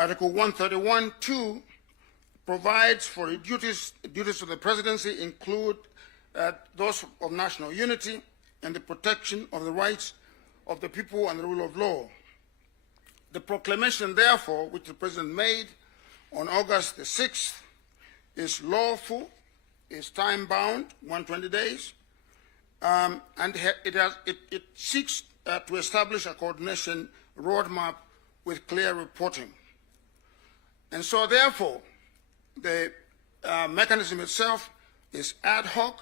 Article 131(2) provides for the duties of the presidency include those of national unity and the protection of the rights of the people and the rule of law. The proclamation, therefore, which the President made on August the 6th, is lawful, is time-bound, 120 days, and it seeks to establish a coordination roadmap with clear reporting. And so, therefore, the mechanism itself is ad hoc,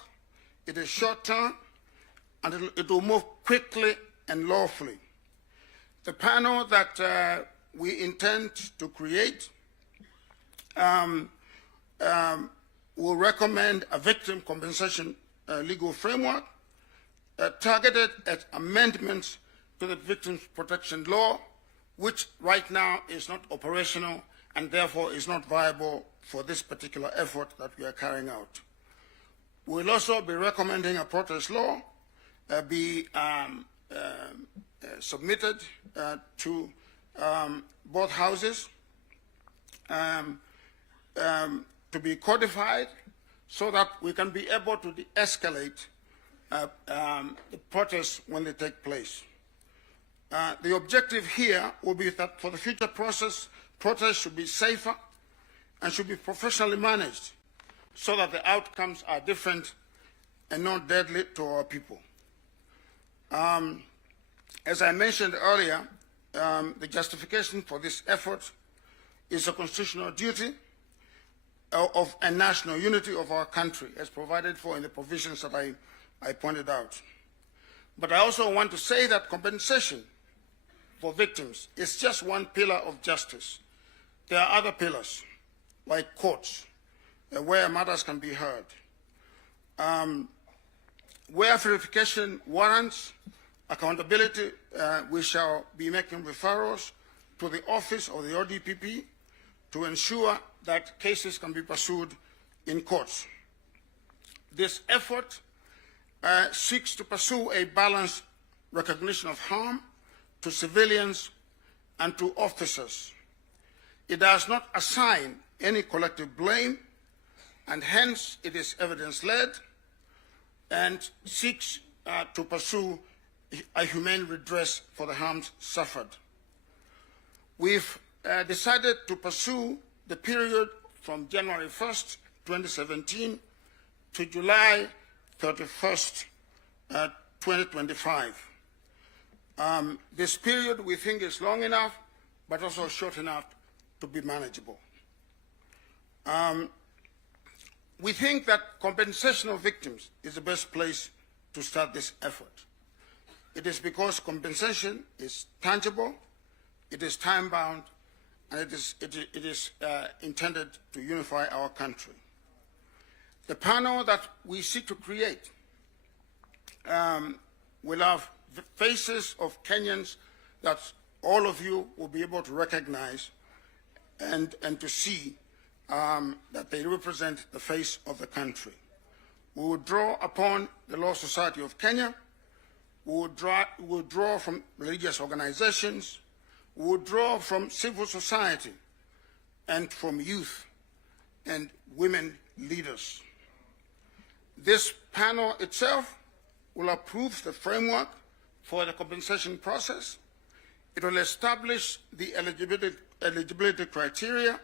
it is short-term, and it will move quickly and lawfully. The panel that we intend to create will recommend a victim compensation legal framework targeted at amendments to the Victims Protection Law, which right now is not operational and therefore is not viable for this particular effort that we are carrying out. We'll also be recommending a protest law be submitted to both houses to be codified so that we can be able to de-escalate the protests when they take place. The objective here will be that for the future protests should be safer and should be professionally managed so that the outcomes are different and not deadly to our people. As I mentioned earlier, the justification for this effort is a constitutional duty of a national unity of our country, as provided for in the provisions that I pointed out. But I also want to say that compensation for victims is just one pillar of justice. There are other pillars, like courts, where matters can be heard. Where verification warrants accountability, we shall be making referrals to the office of the ODPP to ensure that cases can be pursued in courts. This effort seeks to pursue a balanced recognition of harm to civilians and to officers. It does not assign any collective blame, and hence it is evidence-led and seeks to pursue a humane redress for the harms suffered. We've decided to pursue the period from January 1st, 2017 to July 31st, 2025. This period we think is long enough, but also short enough to be manageable. We think that compensation of victims is the best place to start this effort. It is because compensation is tangible, it is time-bound, and it is intended to unify our country. The panel that we seek to create will have the faces of Kenyans that all of you will be able to recognize and to see that they represent the face of the country. We will draw upon the Law Society of Kenya. We will draw from religious organizations. We will draw from civil society and from youth and women leaders. This panel itself will approve the framework for the compensation process. It will establish the eligibility criteria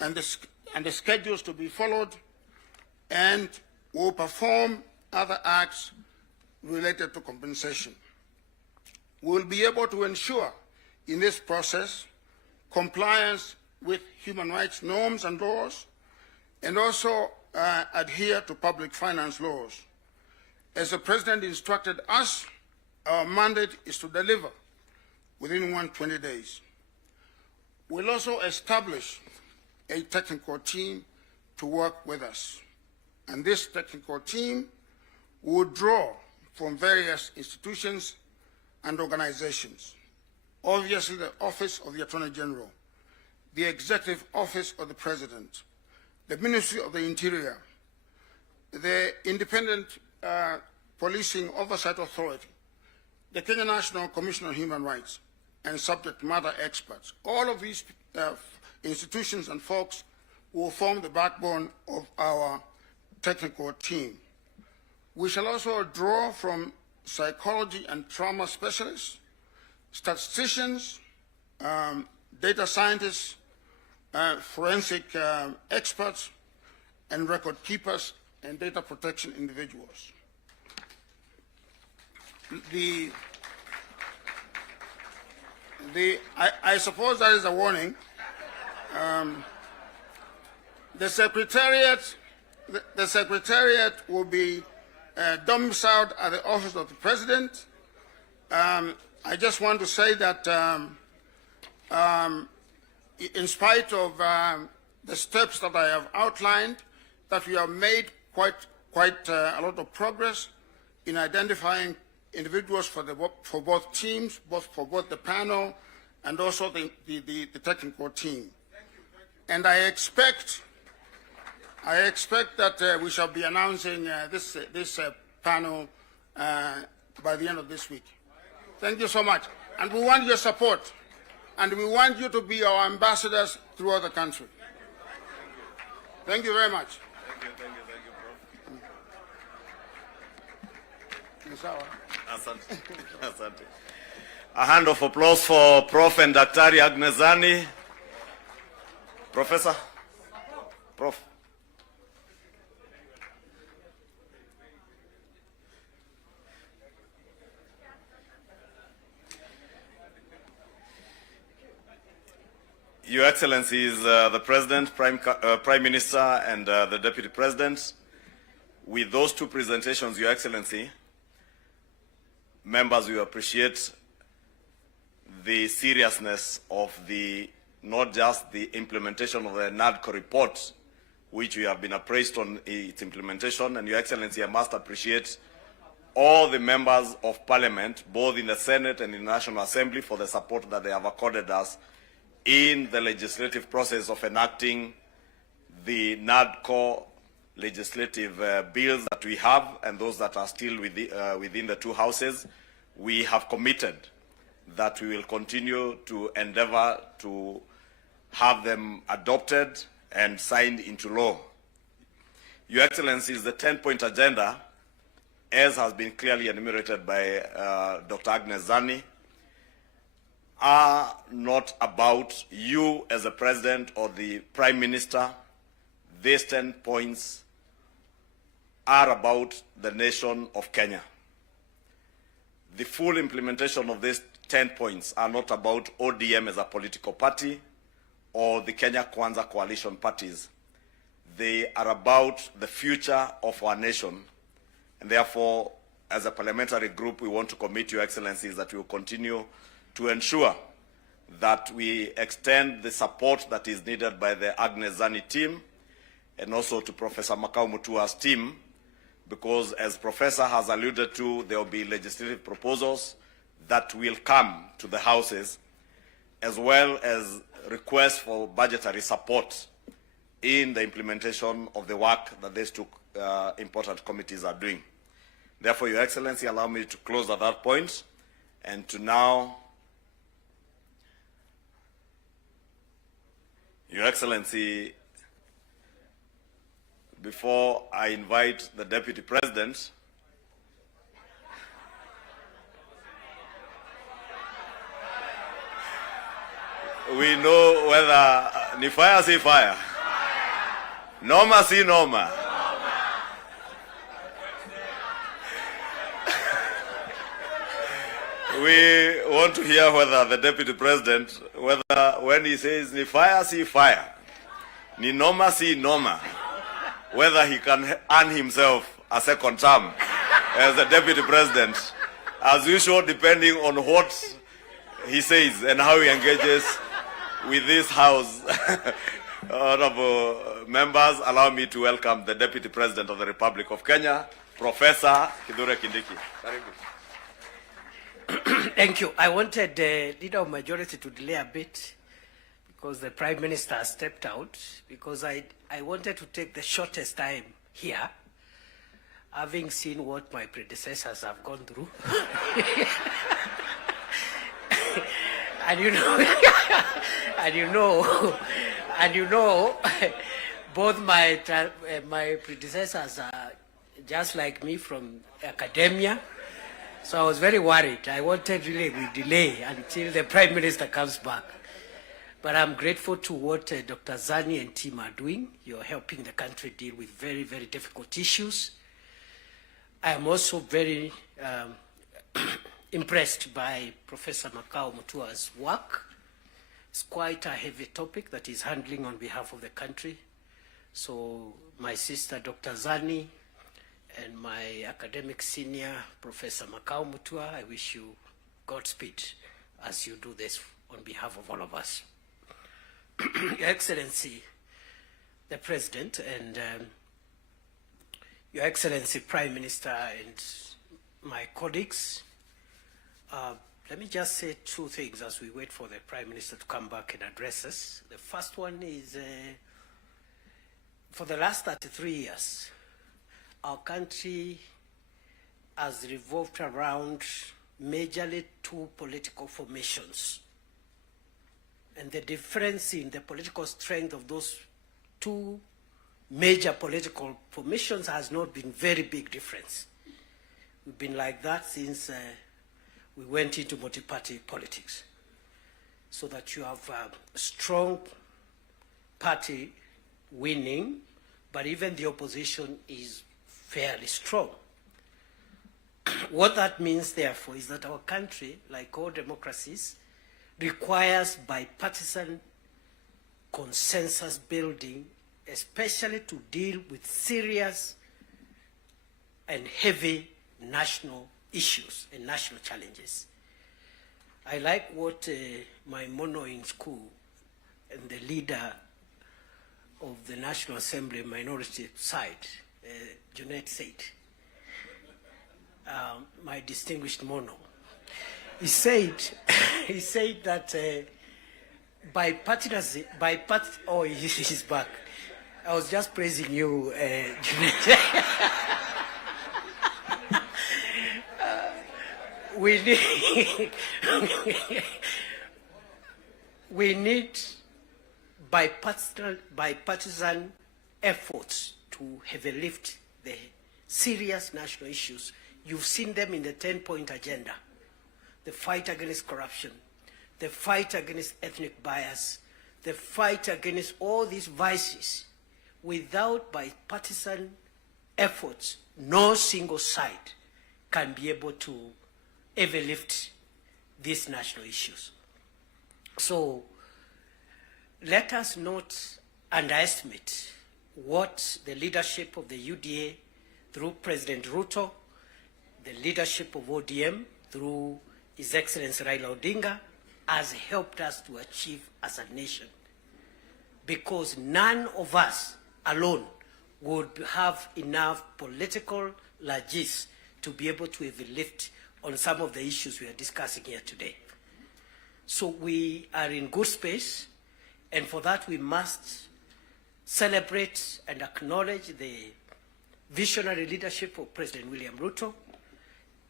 and the schedules to be followed, and will perform other acts related to compensation. We will be able to ensure in this process compliance with human rights norms and laws, and also adhere to public finance laws. As the President instructed us, our mandate is to deliver within 120 days. We'll also establish a technical team to work with us. And this technical team will draw from various institutions and organizations. Obviously, the Office of the Attorney General, the Executive Office of the President, the Ministry of the Interior, the Independent Policing Oversight Authority, the Kenya National Commission on Human Rights, and subject matter experts. All of these institutions and folks will form the backbone of our technical team. We shall also draw from psychology and trauma specialists, statisticians, data scientists, forensic experts, and record keepers and data protection individuals. I suppose that is a warning. The Secretariat will be domiciled at the office of the President. I just want to say that in spite of the steps that I have outlined, that we have made quite a lot of progress in identifying individuals for both teams, for both the panel and also the technical team. And I expect that we shall be announcing this panel by the end of this week. Thank you so much. And we want your support. And we want you to be our ambassadors throughout the country. Thank you very much. Thank you, Prof. Asante. Asante. A hand of applause for Prof and Daktari Aghnezani. Professor? Prof. Your Excellencies, the President, Prime Minister, and the Deputy President, with those two presentations, Your Excellency, members, we appreciate the seriousness of not just the implementation of the NADCO report, which we have been appraised on its implementation, and Your Excellency, I must appreciate all the members of Parliament, both in the Senate and in the National Assembly, for the support that they have accorded us in the legislative process of enacting the NADCO legislative bills that we have and those that are still within the two houses. We have committed that we will continue to endeavor to have them adopted and signed into law. Your Excellencies, the 10-point agenda, as has been clearly enumerated by Dr. Aghnezani, are not about you as a president or the Prime Minister. These 10 points are about the nation of Kenya. The full implementation of these 10 points are not about ODM as a political party or the Kenya Kwanza coalition parties. They are about the future of our nation. And therefore, as a parliamentary group, we want to commit, Your Excellencies, that we will continue to ensure that we extend the support that is needed by the Aghnezani team and also to Professor Makau Mutua's team, because as Professor has alluded to, there will be legislative proposals that will come to the houses, as well as requests for budgetary support in the implementation of the work that these two important committees are doing. Therefore, Your Excellency, allow me to close at that point and to now, Your Excellency, before I invite the Deputy President, we know whether ni fire si fire, noma si noma. We want to hear whether the Deputy President, whether when he says ni fire si fire, ni noma si noma, whether he can earn himself a second term as the Deputy President, as usual, depending on what he says and how he engages with this House. Honorable members, allow me to welcome the Deputy President of the Republic of Kenya, Professor Kithure Kindiki. Thank you. I wanted the Leader of Majority to delay a bit because the Prime Minister has stepped out, because I wanted to take the shortest time here, having seen what my predecessors have gone through. And you know, and you know, both my predecessors are just like me from academia. So I was very worried. I wanted really we delay until the Prime Minister comes back. But I'm grateful to what Dr. Zani and team are doing. You're helping the country deal with very, very difficult issues. I am also very impressed by Professor Makao Mutua's work. It's quite a heavy topic that he's handling on behalf of the country. So my sister, Dr. Zani, and my academic senior, Professor Makao Mutua, I wish you Godspeed as you do this on behalf of all of us. Your Excellency, the President, and Your Excellency, Prime Minister, and my colleagues, let me just say two things as we wait for the Prime Minister to come back and address us. The first one is, for the last 33 years, our country has revolved around majorly two political formations. And the difference in the political strength of those two major political formations has not been very big difference. We've been like that since we went into multi-party politics. So that you have a strong party winning, but even the opposition is fairly strong. What that means, therefore, is that our country, like all democracies, requires bipartisan consensus building, especially to deal with serious and heavy national issues and national challenges. I like what my mono in school and the leader of the National Assembly minority side, Junet said, my distinguished mono. He said that bipartisan, oh, he's back. I was just praising you, Junet. We need bipartisan efforts to heavily lift the serious national issues. You've seen them in the 10-point agenda. The fight against corruption, the fight against ethnic bias, the fight against all these vices. Without bipartisan efforts, no single side can be able to ever lift these national issues. So let us not underestimate what the leadership of the UDA through President Ruto, the leadership of ODM through His Excellency Raila Odinga has helped us to achieve as a nation. Because none of us alone would have enough political largesse to be able to even lift on some of the issues we are discussing here today. So we are in good space, and for that we must celebrate and acknowledge the visionary leadership of President William Ruto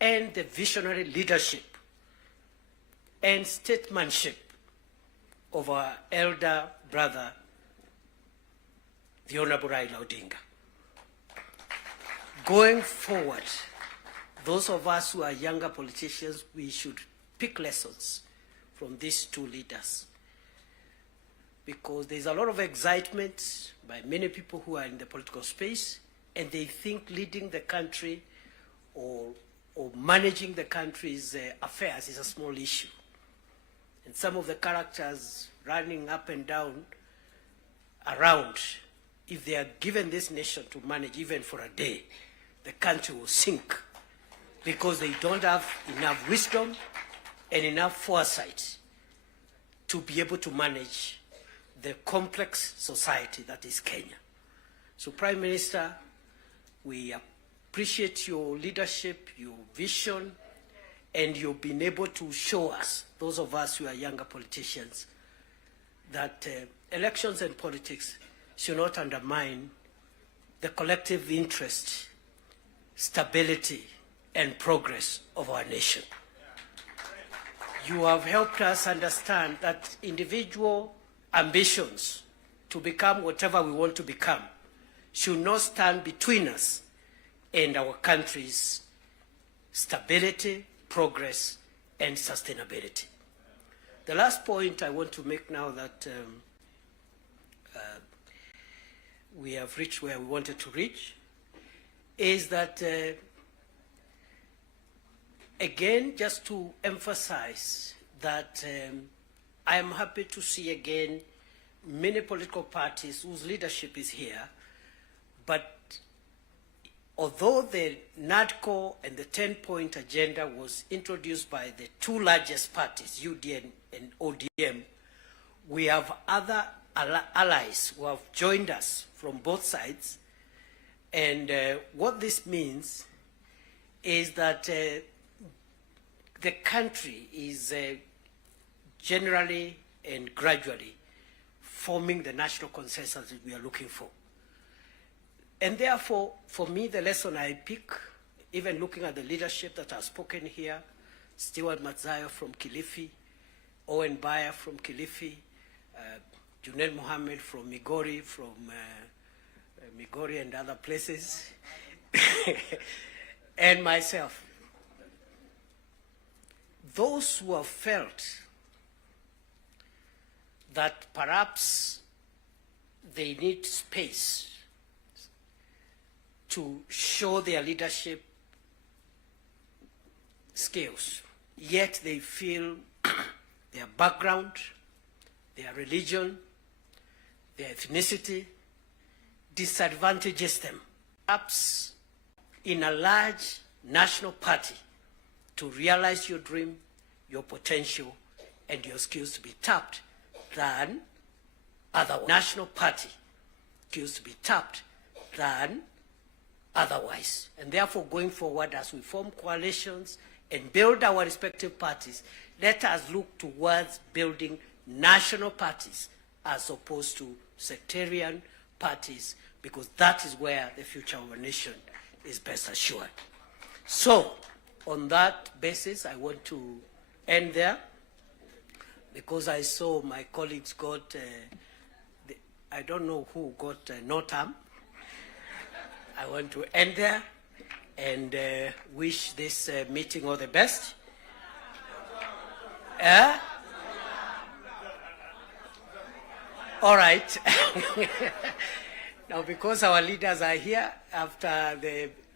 and the visionary leadership and statesmanship of our elder brother, the Honorable Raila Odinga. Going forward, those of us who are younger politicians, we should pick lessons from these two leaders. Because there's a lot of excitement by many people who are in the political space, and they think leading the country or managing the country's affairs is a small issue. And some of the characters running up and down around, if they are given this nation to manage even for a day, the country will sink because they don't have enough wisdom and enough foresight to be able to manage the complex society that is Kenya. So, Prime Minister, we appreciate your leadership, your vision, and you've been able to show us, those of us who are younger politicians, that elections and politics should not undermine the collective interest, stability, and progress of our nation. you have helped us understand that individual ambitions to become whatever we want to become should not stand between us and our country's stability, progress, and sustainability. The last point I want to make now that we have reached where we wanted to reach is that, again, just to emphasize that I am happy to see again many political parties whose leadership is here, but although the NADCO and the 10-point agenda was introduced by the two largest parties, UDN and ODM, we have other allies who have joined us from both sides. And what this means is that the country is generally and gradually forming the national consensus that we are looking for. And therefore, for me, the lesson I pick, even looking at the leadership that has spoken here, Stewart Matzayo from Kilifi, Owen Bayer from Kilifi, Junaid Mohammed from Migori, Migori and other places, and myself. Those who have felt that perhaps they need space to show their leadership skills, yet they feel their background, their religion, their ethnicity disadvantages them. Perhaps in a large national party, to realize your dream, your potential, and your skills to be tapped than otherwise. National party skills to be tapped than otherwise. And therefore, going forward, as we form coalitions and build our respective parties, let us look towards building national parties as opposed to sectarian parties, because that is where the future of our nation is best assured. So, on that basis, I want to end there, because I saw my colleagues got, I don't know who got no term. I want to end there and wish this meeting all the best. All right. Now, because our leaders are here, after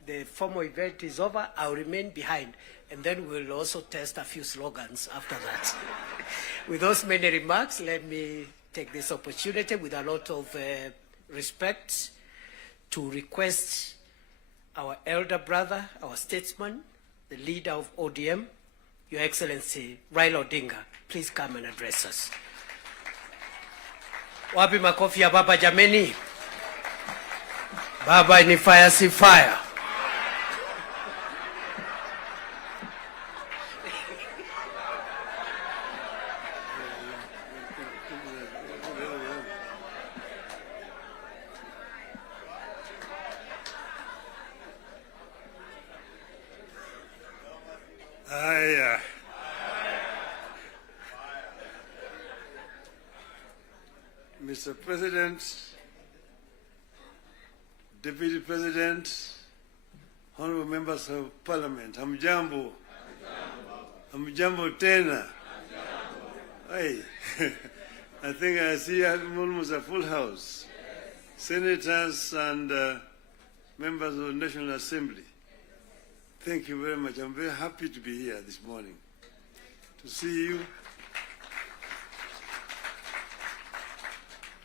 the formal event is over, I'll remain behind. And then we'll also test a few slogans after that. With those many remarks, let me take this opportunity with a lot of respect to request our elder brother, our statesman, the leader of ODM, Your Excellency Raila Odinga, please come and address us. Wapi makofi ya baba jameni? Baba ni fire si fire. Mr. President, Deputy President, honorable members of Parliament, hamjambo. Hamjambo tena. Hey, I think I see almost a full house. Senators and members of the National Assembly, thank you very much. I'm very happy to be here this morning to see you.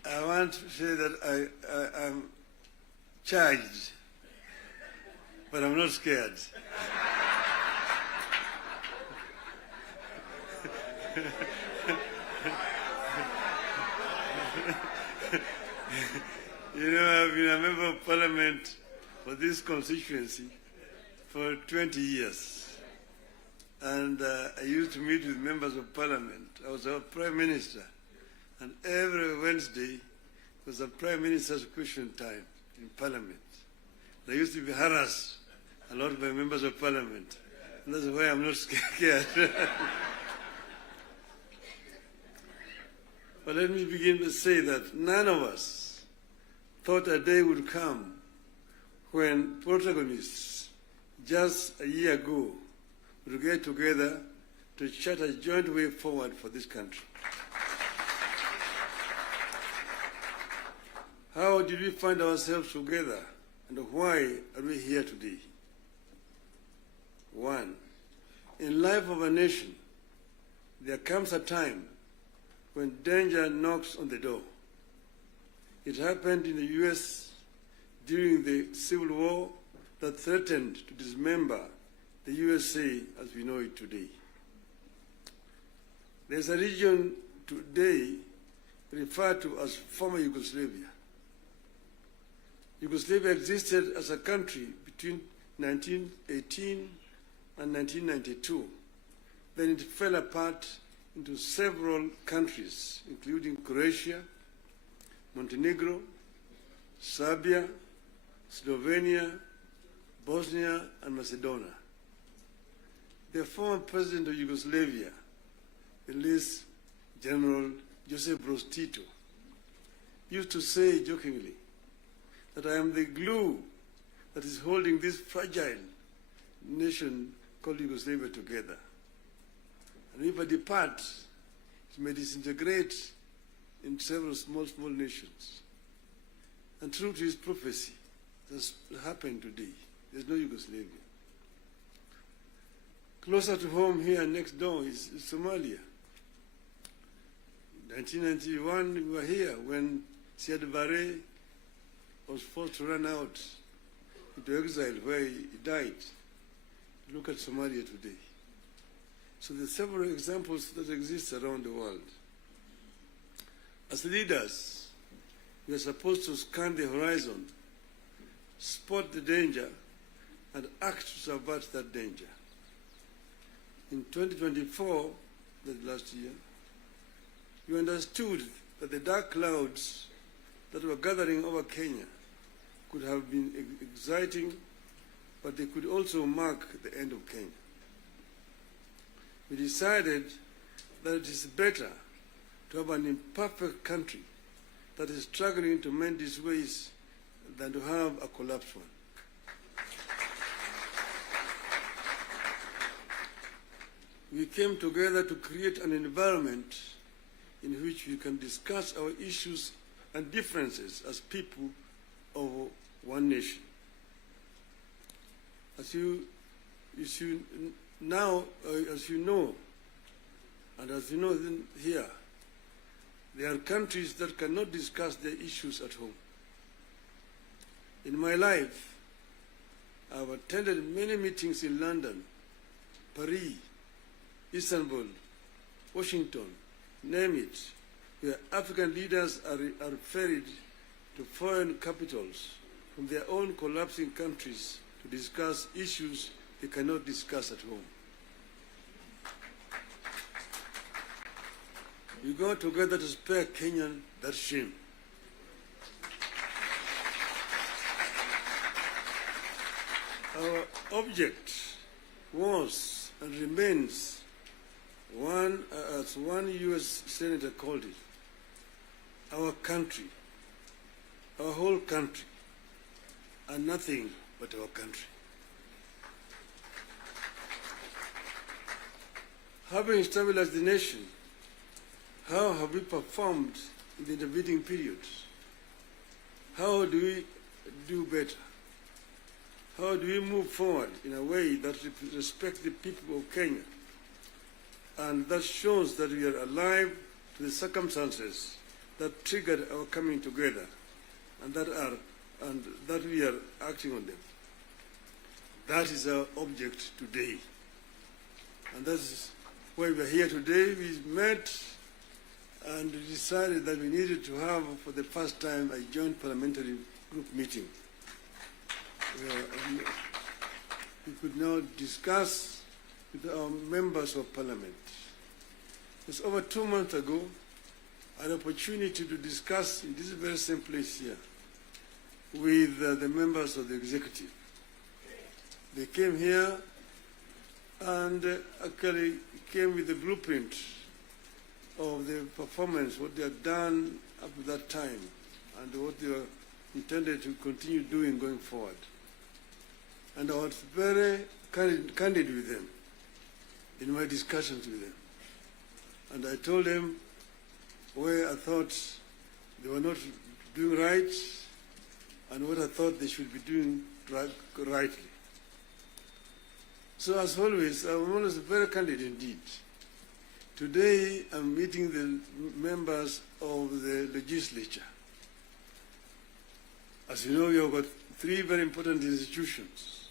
I want to say that I'm charged, but I'm not scared. You know, I've been a member of Parliament for this constituency for 20 years. And I used to meet with members of Parliament. I was a Prime Minister. And every Wednesday was a Prime Minister's question time in Parliament. I used to be harassed a lot by members of Parliament. And that's why I'm not scared. But let me begin to say that none of us thought a day would come when protagonists just a year ago would get together to chart a joint way forward for this country. How did we find ourselves together, and why are we here today? One, in life of a nation, there comes a time when danger knocks on the door. It happened in the US during the Civil War that threatened to dismember the USA as we know it today. There's a region today referred to as former Yugoslavia. Yugoslavia existed as a country between 1918 and 1992. Then it fell apart into several countries, including Croatia, Montenegro, Serbia, Slovenia, Bosnia, and Macedonia. The former president of Yugoslavia, the late General Joseph Broz Tito, used to say jokingly that I am the glue that is holding this fragile nation called Yugoslavia together. And if I depart, it may disintegrate in several small nations. And true to his prophecy, that's happened today. There's no Yugoslavia. Closer to home here next door is Somalia. In 1991, we were here when Siad Barre was forced to run out into exile where he died. Look at Somalia today. So there are several examples that exist around the world. As leaders, we are supposed to scan the horizon, spot the danger, and act to subvert that danger. In 2024, that last year, we understood that the dark clouds that were gathering over Kenya could have been exciting, but they could also mark the end of Kenya. We decided that it is better to have an imperfect country that is struggling to mend its ways than to have a collapsed one. We came together to create an environment in which we can discuss our issues and differences as people of one nation. As you know, and as you know here, there are countries that cannot discuss their issues at home. In my life, I've attended many meetings in London, Paris, Istanbul, Washington, name it, where African leaders are ferried to foreign capitals from their own collapsing countries to discuss issues they cannot discuss at home. We go together to spare Kenyan that shame. Our object was and remains one, as one US senator called it, our country, our whole country, and nothing but our country. Having stabilized the nation, how have we performed in the intervening periods? How do we do better? How do we move forward in a way that respects the people of Kenya and that shows that we are alive to the circumstances that triggered our coming together and that we are acting on them? That is our object today. And that's why we are here today. We met and decided that we needed to have, for the first time, a joint parliamentary group meeting. We could now discuss with our members of parliament. It's over 2 months ago, an opportunity to discuss in this very same place here with the members of the executive. They came here and actually came with a blueprint of the performance, what they had done up to that time, and what they were intended to continue doing going forward. And I was very candid with them in my discussions with them. And I told them where I thought they were not doing right and what I thought they should be doing rightly. So as always, I'm always very candid indeed. Today, I'm meeting the members of the legislature. As you know, we have got three very important institutions: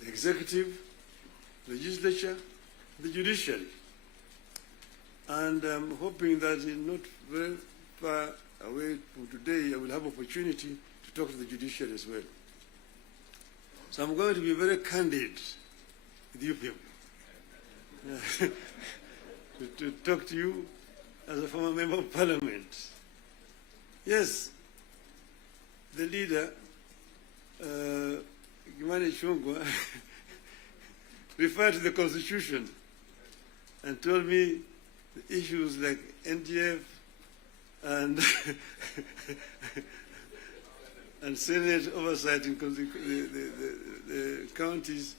the executive, legislature, the judiciary. And I'm hoping that in not very far away from today, I will have opportunity to talk to the judiciary as well. So I'm going to be very candid with you people. to talk to you as a former member of parliament. Yes, the leader, Gimani Chungwa, referred to the constitution and told me the issues like NGF and and Senate oversight in the counties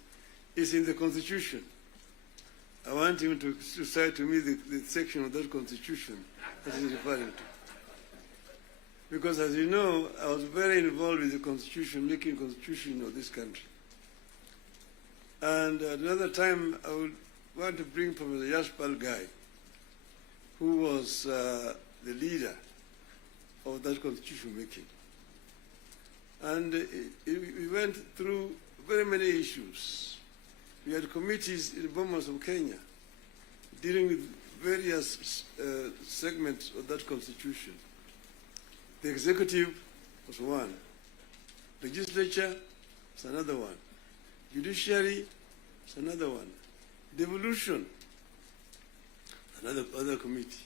is in the constitution. I want him to cite to me the section of that constitution that he's referring to. Because as you know, I was very involved with the constitution, making constitution of this country. And at another time, I would want to bring Professor Yashpal Gai, who was the leader of that constitution making. And we went through very many issues. We had committees in the Bomas of Kenya dealing with various segments of that constitution. The executive was one. Legislature was another one. Judiciary was another one. Devolution, other committee.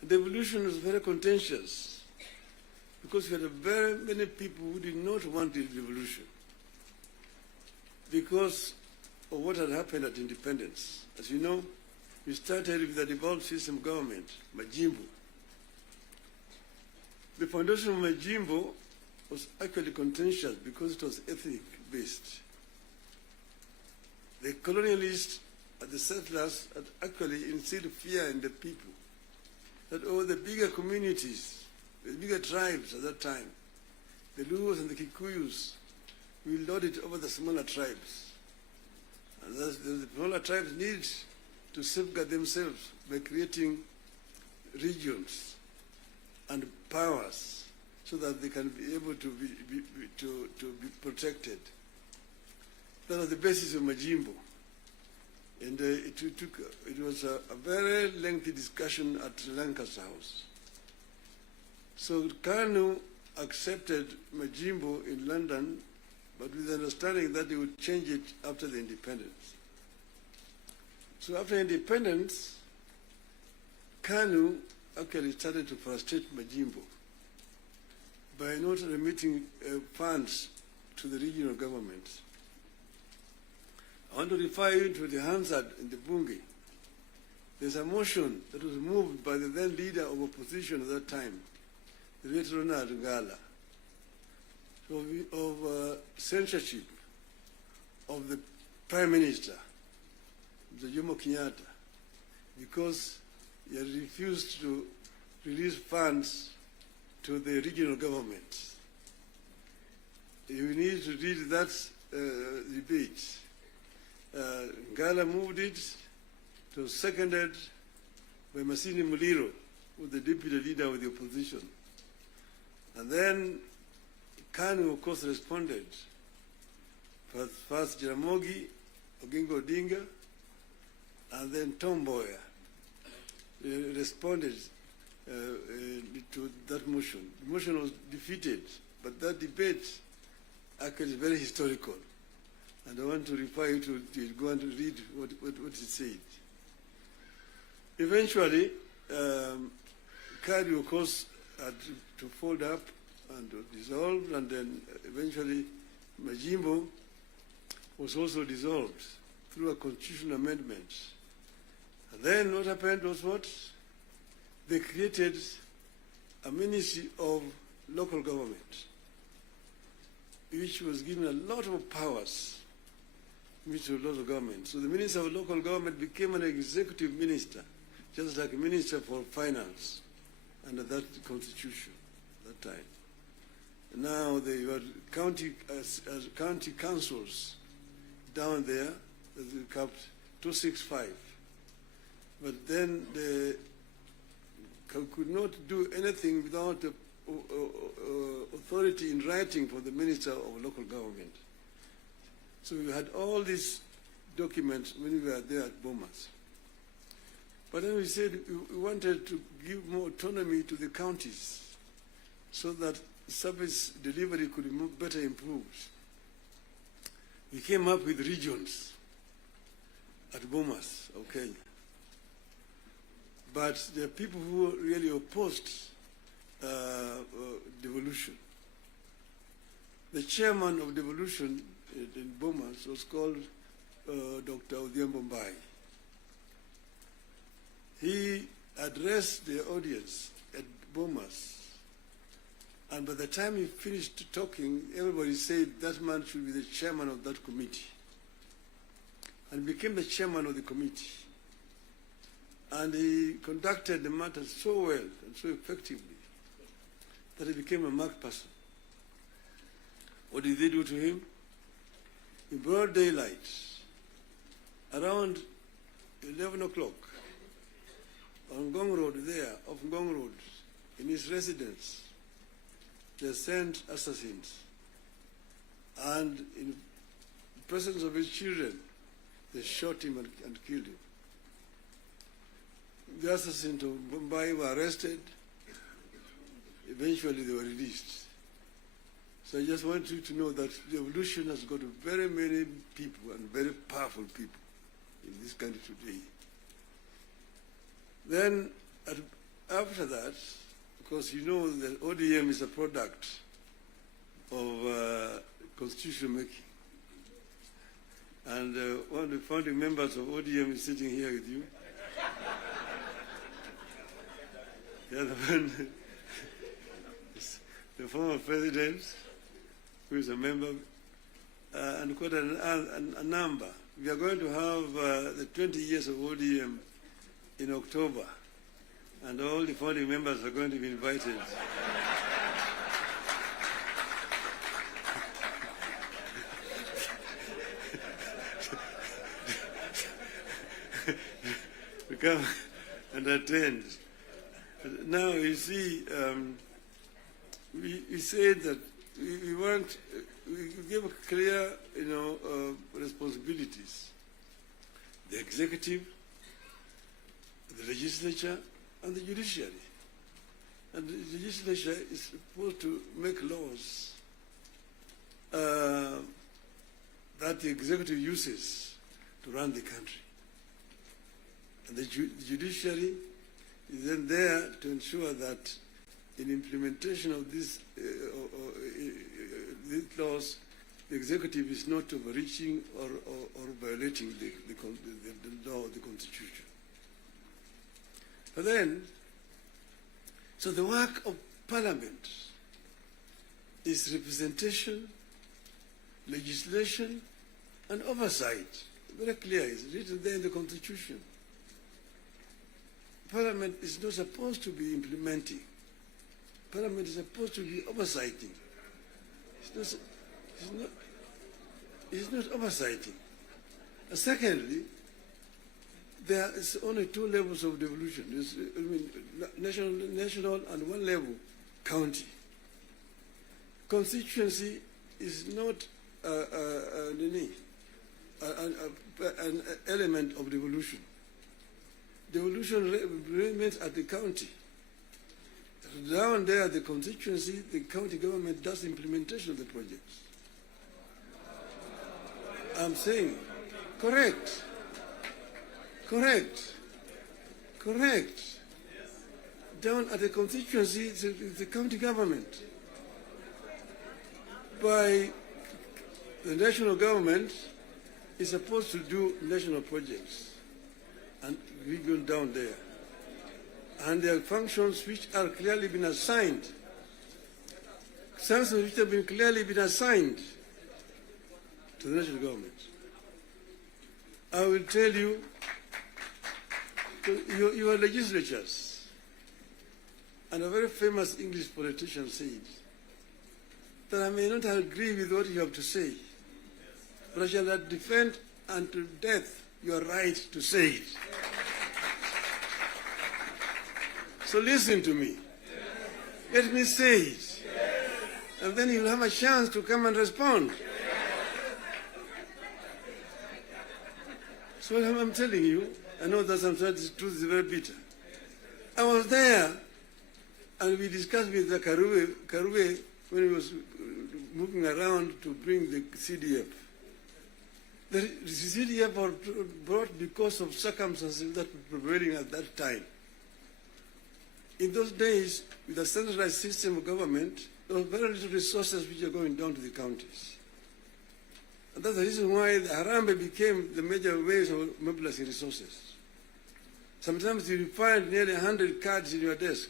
And devolution was very contentious because we had very many people who did not want the devolution because of what had happened at independence. As you know, we started with the devolved system government, Majimbo. The foundation of Majimbo was actually contentious because it was ethnic-based. The colonialists and the settlers had actually instilled fear in the people that the bigger communities, the bigger tribes at that time, the Luos and the Kikuyus, will lord it over the smaller tribes. And thus the smaller tribes need to safeguard themselves by creating regions and powers so that they can be able to be protected. That was the basis of Majimbo. And it was a very lengthy discussion at Lancaster House. So Kanu accepted Majimbo in London, but with the understanding that they would change it after the independence. So after independence, Kanu actually started to frustrate Majimbo by not remitting funds to the regional governments. I want to refer you to the Hansard in the Bunge. There's a motion that was moved by the then leader of opposition at that time, the late Ronald Ngala, of censorship of the Prime Minister, Jomo Kenyatta, because he had refused to release funds to the regional governments. You need to read that debate. Ngala moved it, it was seconded by Masini Muliro, who was the deputy leader of the opposition. And then Kanu, of course, responded. First Jaramogi, Oginga Odinga, and then Tom Mboya responded to that motion. The motion was defeated, but that debate actually is very historical. And I want to refer you to go and read what it said. Eventually, Kanu, of course, had to fold up and dissolve, and then eventually Majimbo was also dissolved through a constitutional amendment. And then what happened was what? They created a Ministry of Local Government, which was given a lot of powers, Ministry of Local Government. So the Minister of Local Government became an executive minister, just like a Minister for Finance under that constitution at that time. And now they were county councils down there, they capped 265. But then they could not do anything without the authority in writing for the Minister of Local Government. So we had all these documents when we were there at Bomas. But then we said we wanted to give more autonomy to the counties so that service delivery could be better improved. We came up with regions at Bomas of Kenya. But there are people who really opposed devolution. The chairman of devolution in Bomas was called Dr. ODM-Kenya. He addressed the audience at Bomas, and by the time he finished talking, everybody said that man should be the chairman of that committee, and became the chairman of the committee. And he conducted the matter so well and so effectively that he became a marked person. What did they do to him? In broad daylight, around 11 o'clock, on Ngong Road there, off Ngong Road, in his residence, they sent assassins. And in the presence of his children, they shot him and killed him. The assassins of Mumbai were arrested. Eventually, they were released. So I just want you to know that the revolution has got very many people and very powerful people in this country today. Then, after that, because you know that ODM is a product of constitution making. And one of the founding members of ODM is sitting here with you. The other one is the former president, who is a member, and quite a number. We are going to have the 20 years of ODM in October, and all the founding members are going to be invited. to come and attend. Now, you see, we said that we want, we give clear, responsibilities. The executive, the legislature, and the judiciary. And the legislature is supposed to make laws that the executive uses to run the country. And the judiciary is then there to ensure that in implementation of these laws, the executive is not overreaching or violating the law of the Constitution. But then, so the work of Parliament is representation, legislation, and oversight. Very clear, it's written there in the Constitution. Parliament is not supposed to be implementing. Parliament is supposed to be oversighting. It's not oversighting. And secondly, there is only two levels of devolution. There's, national and one level, county. Constituency is not an element of devolution. Devolution remains at the county. Down there, the constituency, the county government does implementation of the projects. I'm saying, correct. Down at the constituency, it's the county government. By the national government is supposed to do national projects. and region down there. And there are functions which are clearly been assigned. Functions which have been clearly been assigned to the national government. I will tell you, your legislatures, and a very famous English politician said that I may not agree with what you have to say, but I shall not defend unto death your right to say it. So listen to me. Let me say it. And then you'll have a chance to come and respond. So I'm telling you, I know that sometimes the truth is very bitter. I was there, and we discussed with the Karue when he was moving around to bring the CDF. The CDF was brought because of circumstances that were prevailing at that time. In those days, with a centralized system of government, there were very little resources which are going down to the counties. And that's the reason why the Harambee became the major ways of mobilizing resources. Sometimes you find nearly 100 cards in your desk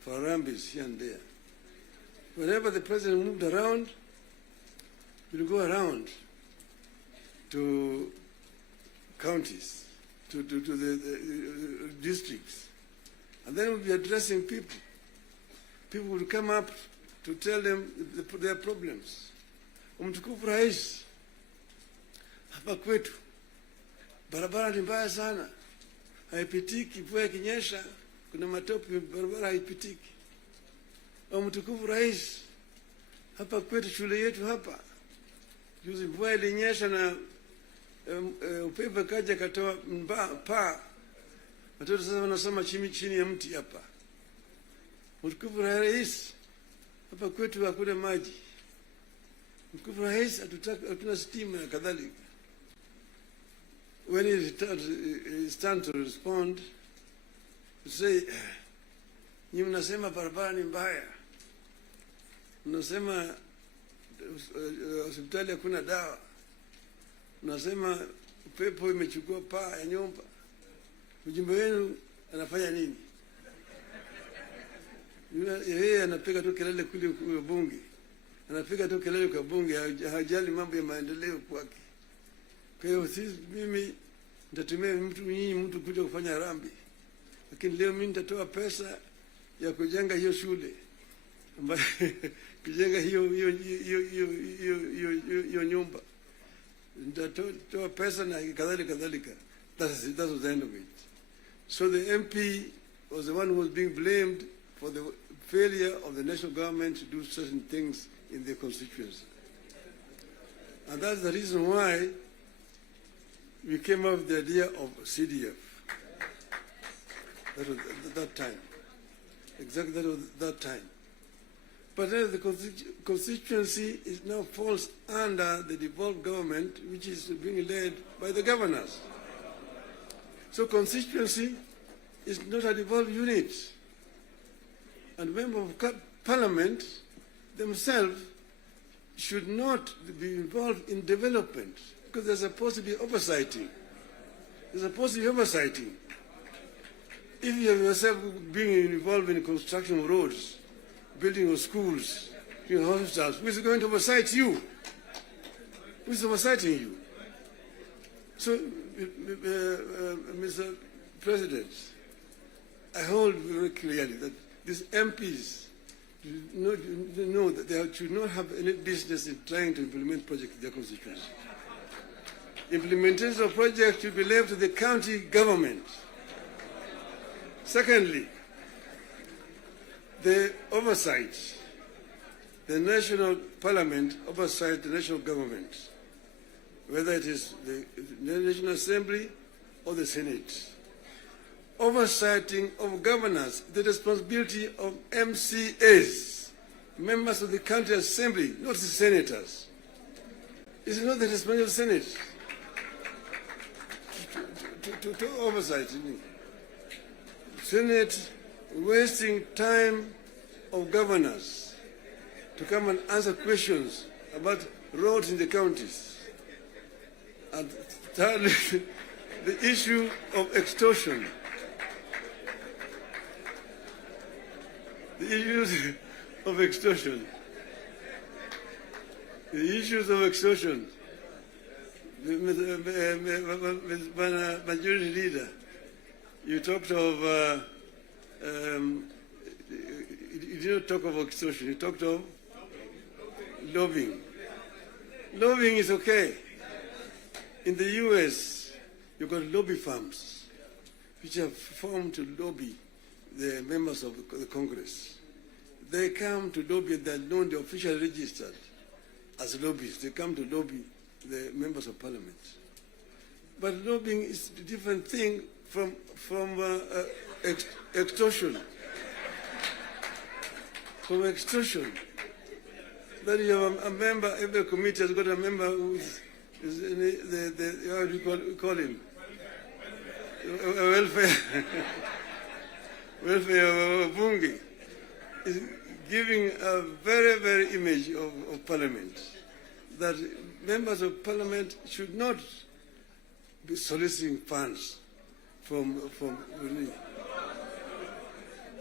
for Harambees here and there. Whenever the president moved around, we'll go around to counties, to the districts. And then we'll be addressing people. People will come up to tell them their problems. Mtukufu Rais, hapa kwetu barabara ni mbaya sana, haipitiki. Mvua ikinyesha kuna matope, barabara haipitiki. Mtukufu Rais, hapa kwetu shule yetu hapa, juzi mvua ilinyesha na upepo kaja katoa paa, watoto sasa wanasoma chini ya mti hapa. Mtukufu Rais, hapa kwetu hakuna maji. Mtukufu Rais, hatuna stima na kadhalika. When it's time to respond, to say, nyinyi mnasema barabara ni mbaya, mnasema hospitali hakuna dawa, mnasema upepo imechukua paa ya nyumba. Mjumbe wenu anafanya nini? Yeye anapiga tu kelele kule kwa bunge, anapiga tu kelele kwa bunge, hajali mambo ya maendeleo kwake. Kwa hiyo mimi nitatumia mtu kuja kufanya harambee, lakini leo mimi nitatoa pesa ya kujenga hiyo shule, ambayo kujenga hiyo nyumba, nitatoa pesa na kadhalika. That was the end of it. So the MP was the one who was being blamed for the failure of the national government to do certain things in their constituency. And that's the reason why we came up with the idea of CDF. That was that time. Exactly, that was that time. But then the constituency is now falls under the devolved government, which is being led by the governors. So constituency is not a devolved unit. And members of parliament themselves should not be involved in development, because there's supposed to be oversighting. There's supposed to be oversighting. If you have yourself being involved in construction of roads, building of schools, hospitals, who is going to oversight you? Who is oversighting you? So, Mr. President, I hold very clearly that these MPs know that they should not have any business in trying to implement projects in their constituency. Implementation of projects should be left to the county government. Secondly, the oversight, the national parliament oversight the national government, whether it is the National Assembly or the Senate. Oversighting of governors, the responsibility of MCAs, members of the county assembly, not the senators. It's not the responsibility of the Senate to oversight. Senate wasting time of governors to come and answer questions about roads in the counties. And thirdly, the issue of extortion. The issues of extortion. The issues of extortion. Majority Leader, you talked of, you didn't talk of extortion, you talked of lobbying. Lobbying is okay. In the US, you've got lobby firms which have formed to lobby the members of the Congress. They come to lobby, they're known, they're officially registered as lobbyists. They come to lobby the members of parliament. But lobbying is a different thing from extortion. From extortion. That you have a member, every committee has got a member who is how do you call him? Welfare. Welfare bungi is giving a very, very image of parliament, that members of parliament should not be soliciting funds from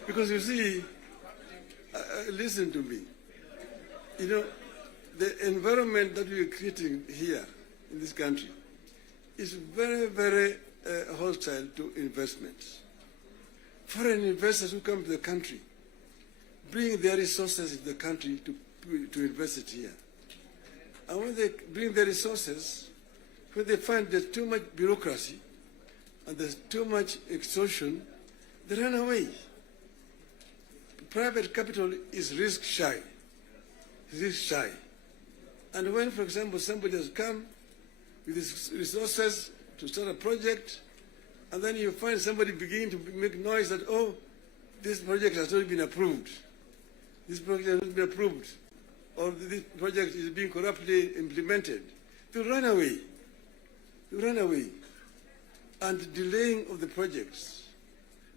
because you see, listen to me, you know, the environment that we are creating here in this country is very, very hostile to investments. Foreign investors who come to the country bring their resources in the country to invest it here. And when they bring their resources, when they find there's too much bureaucracy and there's too much extortion, they run away. Private capital is risk shy. Risk shy. And when, for example, somebody has come with his resources to start a project, and then you find somebody beginning to make noise that, oh, this project has not been approved. This project has not been approved. Or this project is being corruptly implemented. You run away. You run away. And delaying of the projects.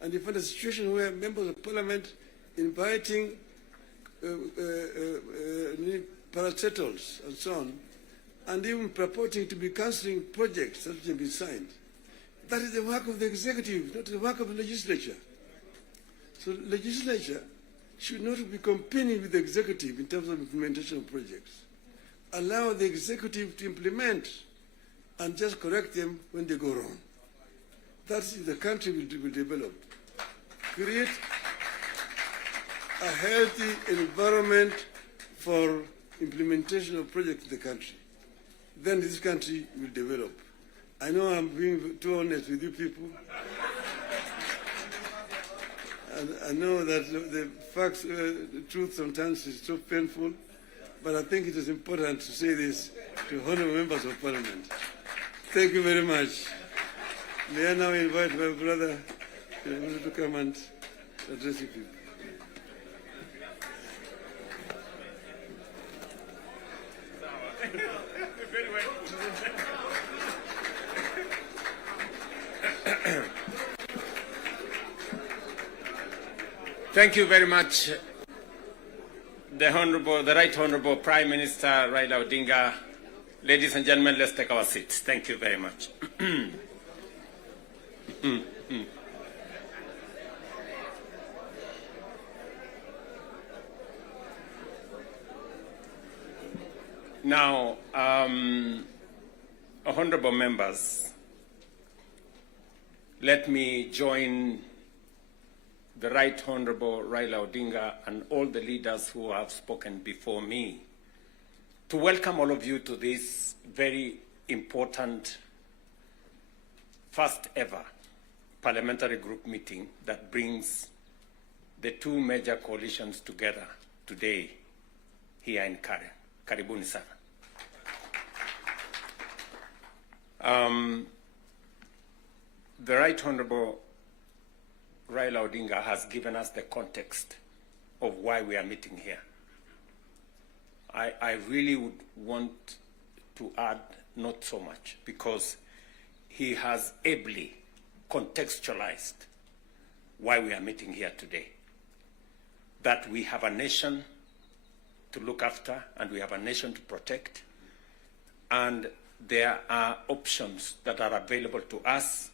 And you find a situation where members of parliament inviting parastatals and so on, and even purporting to be cancelling projects that have been signed. That is the work of the executive, not the work of the legislature. So legislature should not be competing with the executive in terms of implementation of projects. Allow the executive to implement and just correct them when they go wrong. That's the country will develop. Create a healthy environment for implementation of projects in the country. Then this country will develop. I know I'm being too honest with you people. And I know that the facts, the truth sometimes is so painful, but I think it is important to say this to honorable members of parliament. Thank you very much. May I now invite my brother to come and address you people. Thank you very much, the Right Honorable Prime Minister Raila Odinga. Ladies and gentlemen, let's take our seats. Thank you very much. Now, honorable members, let me join the Right Honorable Raila Odinga and all the leaders who have spoken before me to welcome all of you to this very important first ever parliamentary group meeting that brings the two major coalitions together today here in Karen. Karibuni sana. The Right Honorable Raila Odinga has given us the context of why we are meeting here. I really would want to add not so much, because he has ably contextualized why we are meeting here today. That we have a nation to look after, and we have a nation to protect, and there are options that are available to us,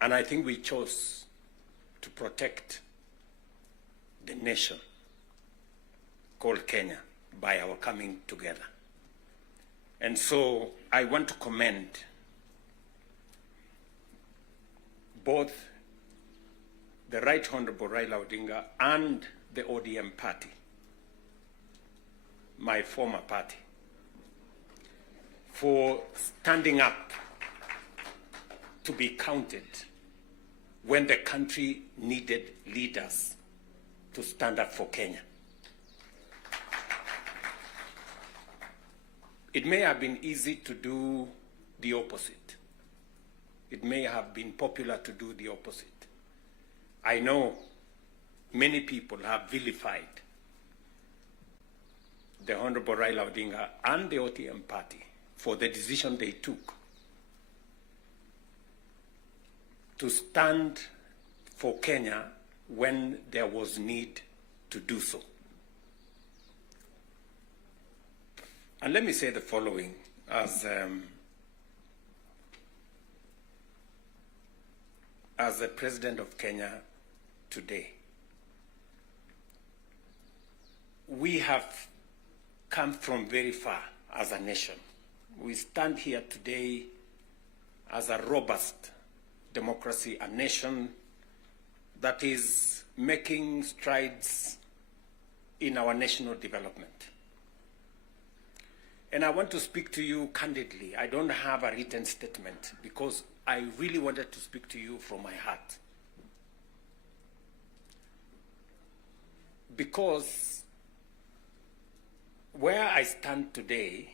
and I think we chose to protect the nation called Kenya by our coming together. And so I want to commend both the Right Honorable Raila Odinga and the ODM party, my former party, for standing up to be counted when the country needed leaders to stand up for Kenya. It may have been easy to do the opposite. It may have been popular to do the opposite. I know many people have vilified the Honorable Raila Odinga and the ODM party for the decision they took to stand for Kenya when there was need to do so. And let me say the following as the President of Kenya today. We have come from very far as a nation. We stand here today as a robust democracy, a nation that is making strides in our national development. And I want to speak to you candidly. I don't have a written statement because I really wanted to speak to you from my heart. Because where I stand today,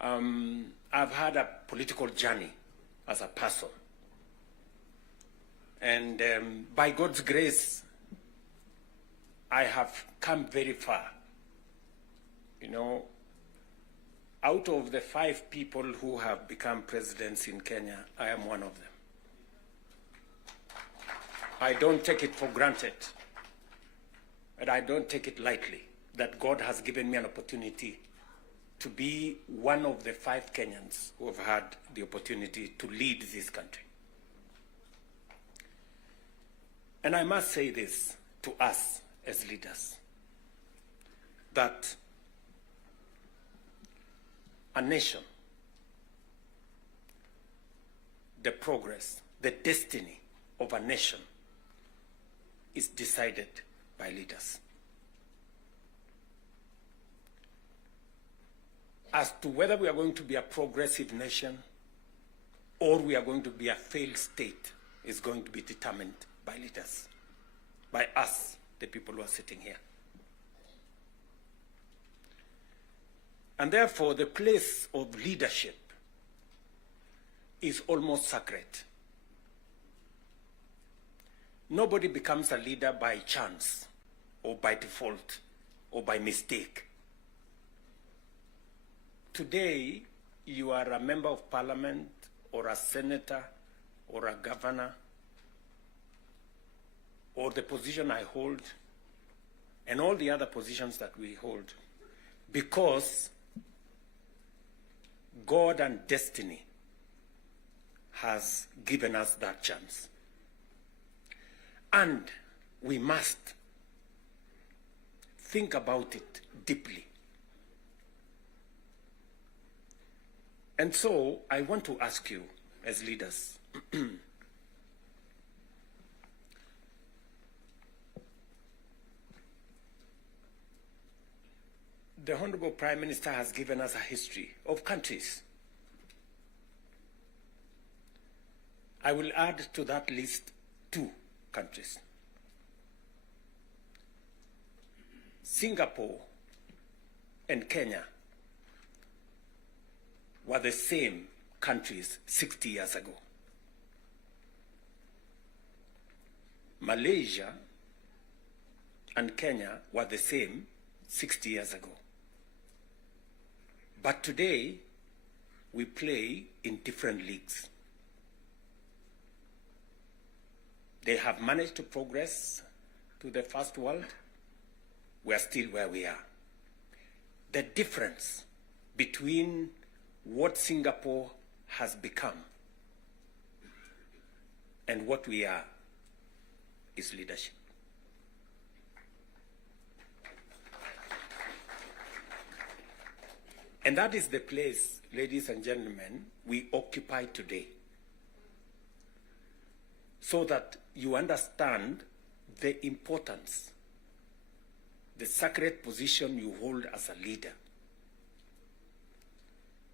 I've had a political journey as a person. And by God's grace, I have come very far. You know, out of the 5 people who have become presidents in Kenya, I am one of them. I don't take it for granted, and I don't take it lightly that God has given me an opportunity to be one of the 5 Kenyans who have had the opportunity to lead this country. And I must say this to us as leaders, that a nation, the progress, the destiny of a nation is decided by leaders. As to whether we are going to be a progressive nation or we are going to be a failed state is going to be determined by leaders, by us, the people who are sitting here. And therefore, the place of leadership is almost sacred. Nobody becomes a leader by chance or by default or by mistake. Today, you are a member of parliament or a senator or a governor or the position I hold and all the other positions that we hold because God and destiny has given us that chance. And we must think about it deeply. And so I want to ask you as leaders, the Honorable Prime Minister has given us a history of countries. I will add to that list 2 countries. Singapore and Kenya were the same countries 60 years ago. Malaysia and Kenya were the same 60 years ago. But today, we play in different leagues. They have managed to progress to the first world. We are still where we are. The difference between what Singapore has become and what we are is leadership. And that is the place, ladies and gentlemen, we occupy today. So that you understand the importance, the sacred position you hold as a leader.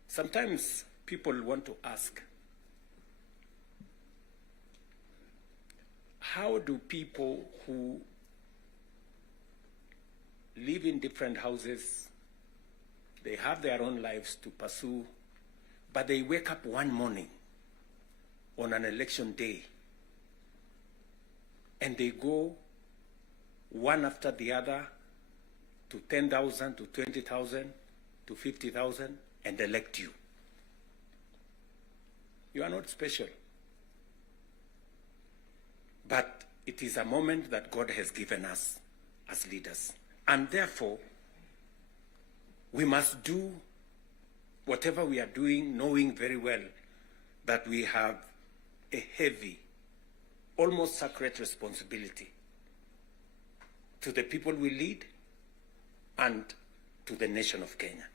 Sometimes people want to ask, how do people who live in different houses, they have their own lives to pursue, but they wake up one morning on an election day and they go one after the other to 10,000, to 20,000, to 50,000 and elect you? You are not special. But it is a moment that God has given us as leaders. And therefore, we must do whatever we are doing, knowing very well that we have a heavy, almost sacred responsibility to the people we lead and to the nation of Kenya.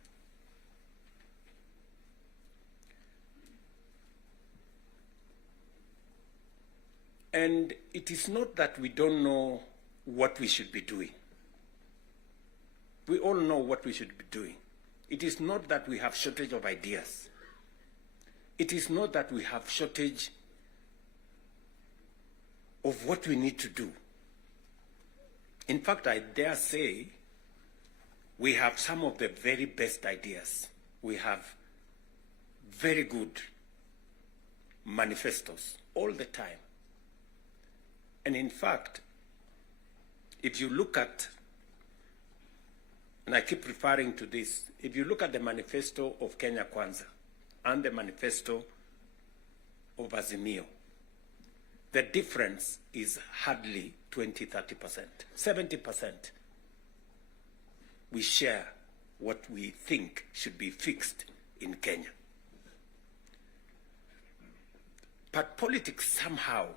And it is not that we don't know what we should be doing. We all know what we should be doing. It is not that we have shortage of ideas. It is not that we have shortage of what we need to do. In fact, I dare say we have some of the very best ideas. We have very good manifestos all the time. And in fact, if you look at, and I keep referring to this, if you look at the manifesto of Kenya Kwanza and the manifesto of Azimio, the difference is hardly 20-30%, 70%. We share what we think should be fixed in Kenya. But politics somehow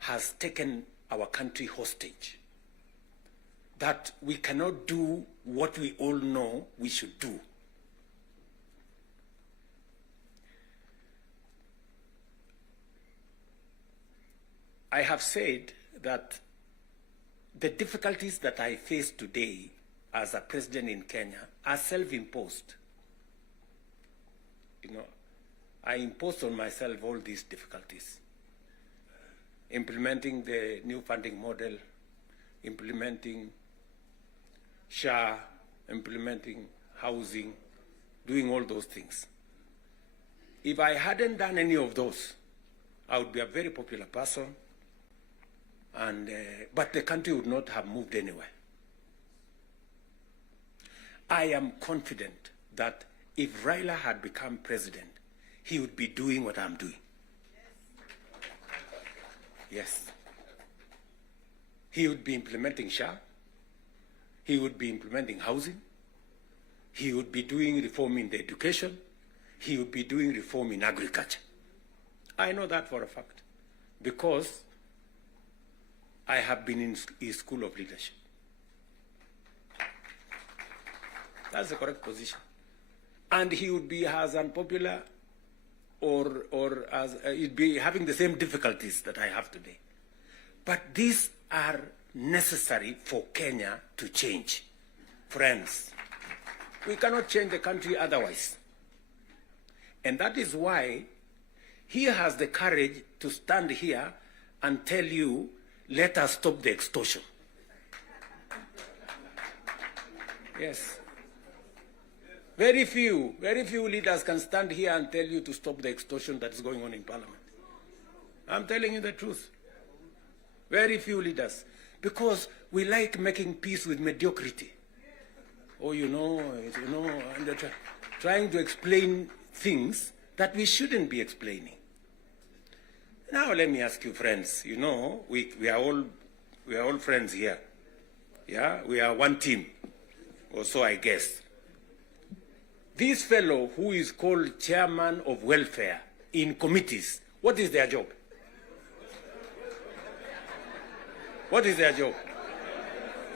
has taken our country hostage, that we cannot do what we all know we should do. I have said that the difficulties that I face today as a president in Kenya are self-imposed. You know, I imposed on myself all these difficulties. Implementing the new funding model, implementing SHA, implementing housing, doing all those things. If I hadn't done any of those, I would be a very popular person, and but the country would not have moved anywhere. I am confident that if Raila had become president, he would be doing what I'm doing. Yes. He would be implementing SHA. He would be implementing housing. He would be doing reform in the education. He would be doing reform in agriculture. I know that for a fact because I have been in his school of leadership. That's the correct position. And he would be as unpopular or as he'd be having the same difficulties that I have today. But these are necessary for Kenya to change. Friends, we cannot change the country otherwise. And that is why he has the courage to stand here and tell you, let us stop the extortion. Yes. Very few leaders can stand here and tell you to stop the extortion that is going on in Parliament. I'm telling you the truth. Very few leaders. Because we like making peace with mediocrity. Oh, you know, and they're trying to explain things that we shouldn't be explaining. Now let me ask you, friends, you know, we are all friends here. Yeah, we are one team, or so I guess. This fellow who is called chairman of welfare in committees, what is their job? What is their job?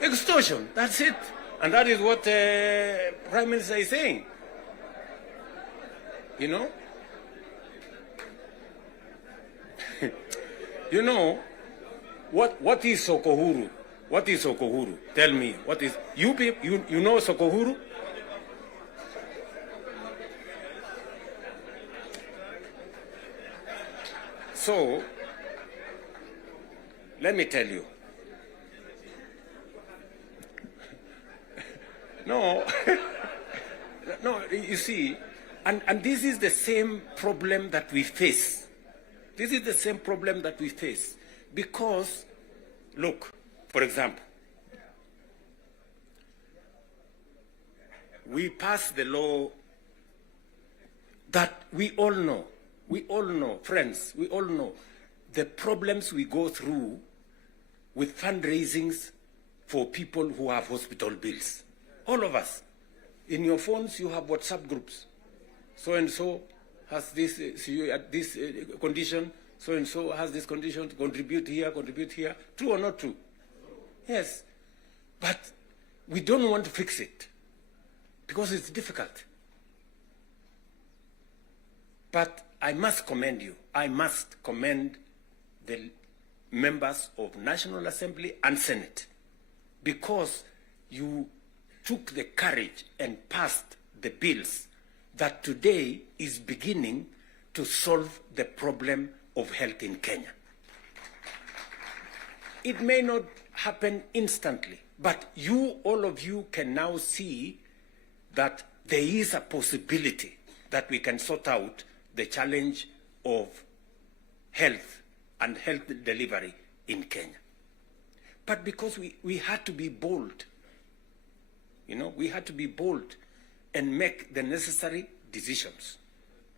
Extortion, that's it. And that is what Prime Minister is saying. You know? You know, what is Sokohuru? What is Sokohuru? Tell me, what is, you know Sokohuru? So, let me tell you. No, no, you see, and this is the same problem that we face. This is the same problem that we face. Because, look, for example, we passed the law that we all know, friends, we all know the problems we go through with fundraisings for people who have hospital bills. All of us. In your phones, you have WhatsApp groups. So-and-so has this, this condition, so-and-so has this condition, contribute here. True or not true? Yes. But we don't want to fix it because it's difficult. But I must commend you. I must commend the members of National Assembly and Senate because you took the courage and passed the bills that today is beginning to solve the problem of health in Kenya. It may not happen instantly, but all of you can now see that there is a possibility that we can sort out the challenge of health and health delivery in Kenya. But because we had to be bold, you know, we had to be bold and make the necessary decisions.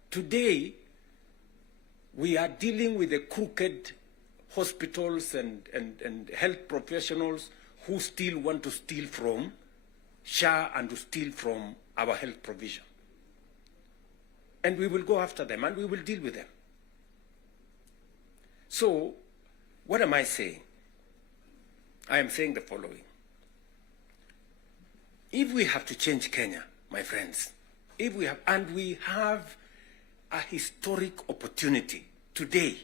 Today, we are dealing with the crooked hospitals and health professionals who still want to steal from SHA and to steal from our health provision. And we will go after them and we will deal with them. So, what am I saying? I am saying the following. If we have to change Kenya, my friends, we have a historic opportunity today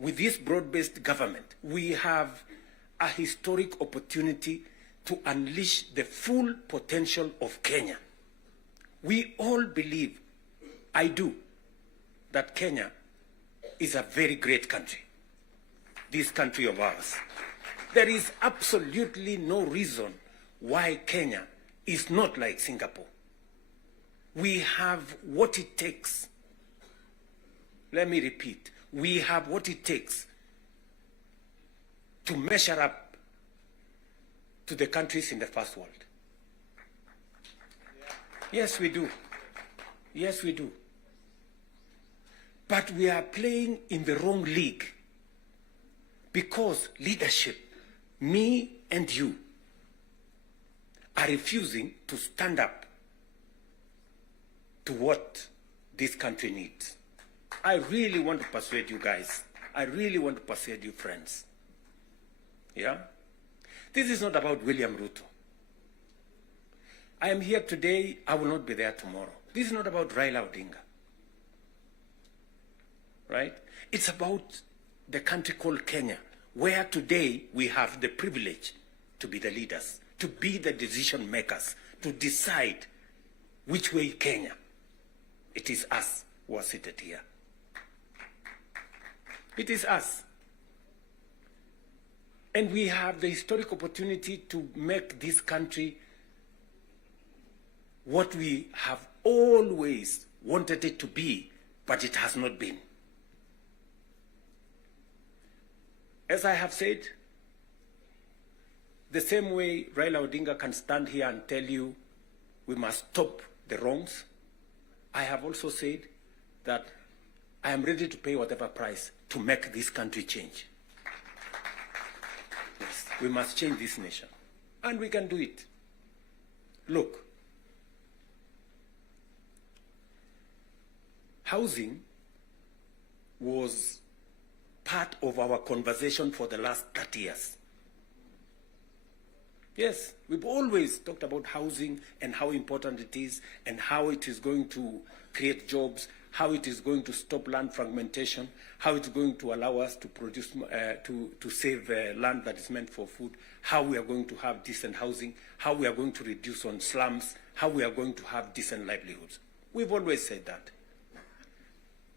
with this broad-based government, we have a historic opportunity to unleash the full potential of Kenya. We all believe, I do, that Kenya is a very great country, this country of ours. There is absolutely no reason why Kenya is not like Singapore. We have what it takes. Let me repeat. We have what it takes to measure up to the countries in the first world. Yes, we do. Yes, we do. But we are playing in the wrong league because leadership, me and you, are refusing to stand up to what this country needs. I really want to persuade you guys. I really want to persuade you friends. Yeah? This is not about William Ruto. I am here today, I will not be there tomorrow. This is not about Raila Odinga. Right? It's about the country called Kenya, where today we have the privilege to be the leaders, to be the decision makers, to decide which way Kenya. It is us who are seated here. It is us. And we have the historic opportunity to make this country what we have always wanted it to be, but it has not been. As I have said, the same way Raila Odinga can stand here and tell you we must stop the wrongs, I have also said that I am ready to pay whatever price to make this country change. Yes, we must change this nation. And we can do it. Look, housing was part of our conversation for the last 30 years. Yes, we've always talked about housing and how important it is and how it is going to create jobs, how it is going to stop land fragmentation, how it's going to allow us to produce, to save land that is meant for food, how we are going to have decent housing, how we are going to reduce on slums, how we are going to have decent livelihoods. We've always said that.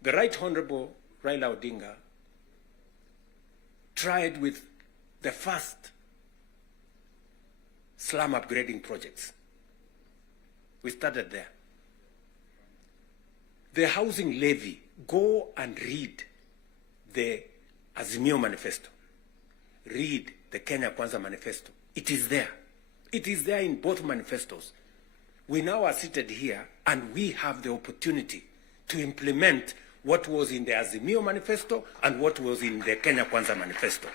The Right Honorable Raila Odinga tried with the first slum upgrading projects. We started there. The housing levy, go and read the Azimio Manifesto. Read the Kenya Kwanza Manifesto. It is there. It is there in both manifestos. We now are seated here and we have the opportunity to implement what was in the Azimio Manifesto and what was in the Kenya Kwanza Manifesto.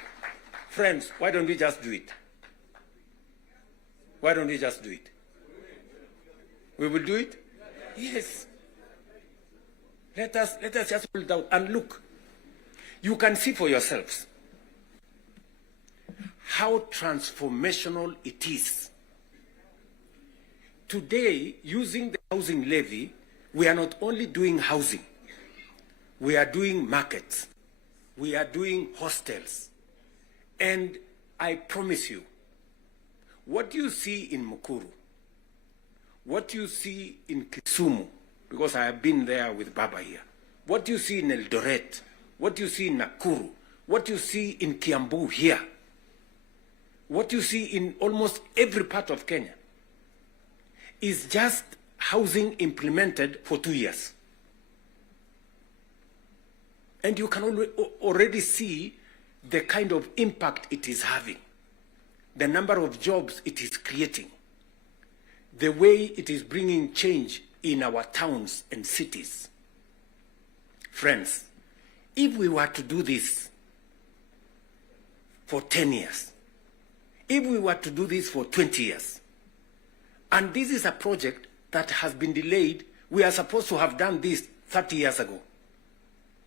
Friends, why don't we just do it? Why don't we just do it? We will do it? Yes. Let us just pull it out and look. You can see for yourselves how transformational it is. Today, using the housing levy, we are not only doing housing, we are doing markets, we are doing hostels. And I promise you, what you see in Mukuru, what you see in Kisumu, because I have been there with Baba here, what you see in Eldoret, what you see in Nakuru, what you see in Kiambu here, what you see in almost every part of Kenya, is just housing implemented for 2 years. And you can already see the kind of impact it is having, the number of jobs it is creating, the way it is bringing change in our towns and cities. Friends, if we were to do this for 10 years, if we were to do this for 20 years, and this is a project that has been delayed, we are supposed to have done this 30 years ago.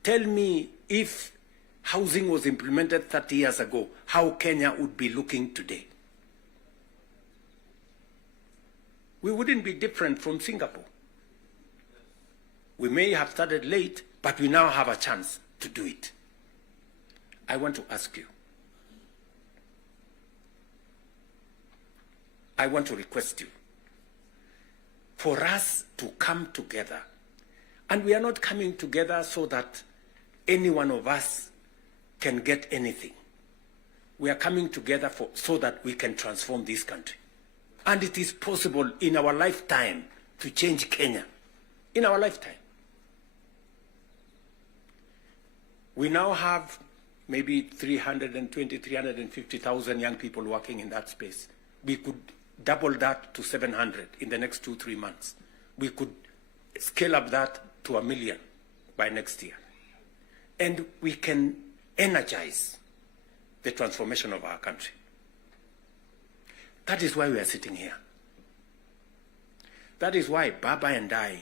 Tell me, if housing was implemented 30 years ago, how Kenya would be looking today. We wouldn't be different from Singapore. We may have started late, but we now have a chance to do it. I want to ask you, I want to request you, for us to come together. And we are not coming together so that any one of us can get anything. We are coming together so that we can transform this country. And it is possible in our lifetime to change Kenya. In our lifetime. We now have maybe 320, 350,000 young people working in that space. We could double that to 700 in the next 2-3 months. We could scale up that to 1 million by next year. And we can energize the transformation of our country. That is why we are sitting here. That is why Baba and I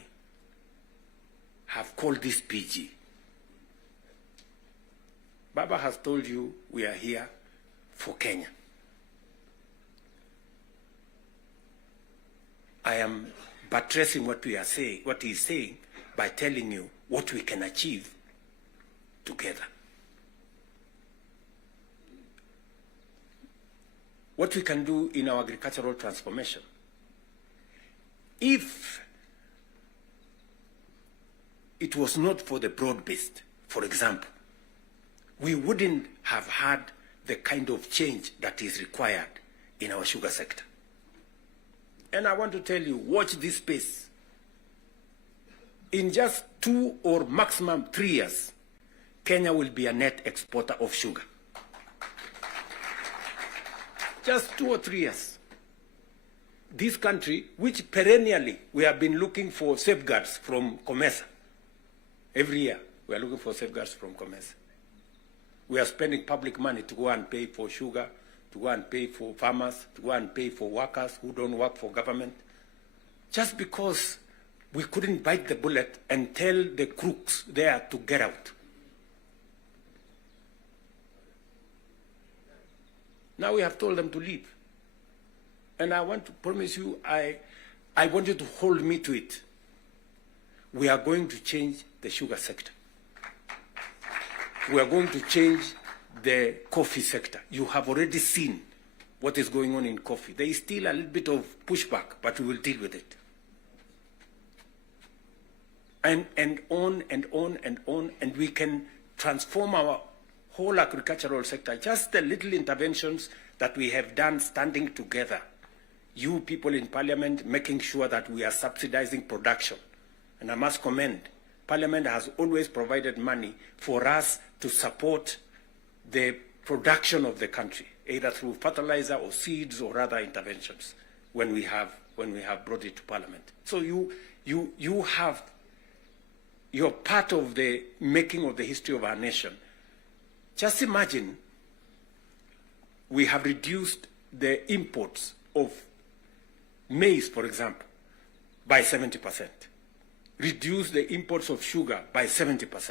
have called this PG. Baba has told you we are here for Kenya. I am buttressing what we are saying, what he is saying, by telling you what we can achieve together. What we can do in our agricultural transformation. If it was not for the broad-based, for example, we wouldn't have had the kind of change that is required in our sugar sector. And I want to tell you, watch this space. In just 2 or maximum 3 years, Kenya will be a net exporter of sugar. Just 2 or 3 years. This country, which perennially we have been looking for safeguards from COMESA. Every year, we are looking for safeguards from COMESA. We are spending public money to go and pay for sugar, to go and pay for farmers, to go and pay for workers who don't work for government, just because we couldn't bite the bullet and tell the crooks there to get out. Now we have told them to leave. And I want to promise you, I want you to hold me to it. We are going to change the sugar sector. We are going to change the coffee sector. You have already seen what is going on in coffee. There is still a little bit of pushback, but we will deal with it. And on and on and on, and we can transform our whole agricultural sector. Just the little interventions that we have done standing together. You people in Parliament making sure that we are subsidizing production. And I must commend, Parliament has always provided money for us to support the production of the country, either through fertilizer or seeds or other interventions when we have brought it to Parliament. So you're part of the making of the history of our nation. Just imagine we have reduced the imports of maize, for example, by 70%. Reduce the imports of sugar by 70%.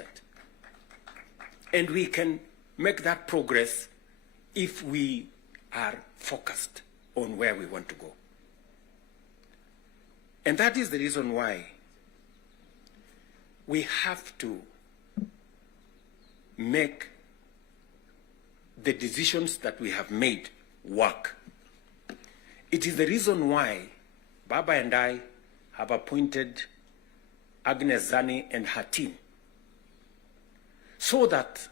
And we can make that progress if we are focused on where we want to go. And that is the reason why we have to make the decisions that we have made work. It is the reason why Baba and I have appointed Agnes Zani and her team, so that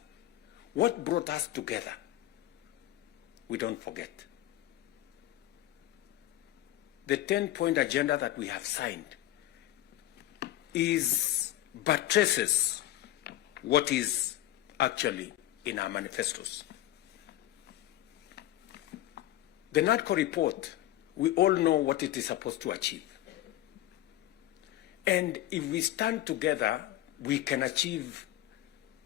what brought us together, we don't forget. The 10-point agenda that we have signed buttresses what is actually in our manifestos. The NADCO report, we all know what it is supposed to achieve. And if we stand together, we can achieve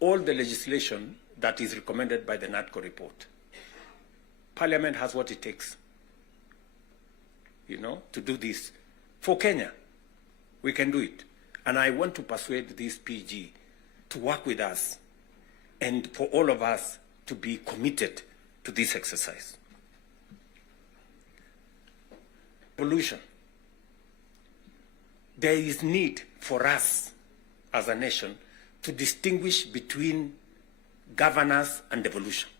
all the legislation that is recommended by the NADCO report. Parliament has what it takes, to do this. For Kenya, we can do it. And I want to persuade this PG to work with us and for all of us to be committed to this exercise. Evolution. There is need for us as a nation to distinguish between governance and devolution.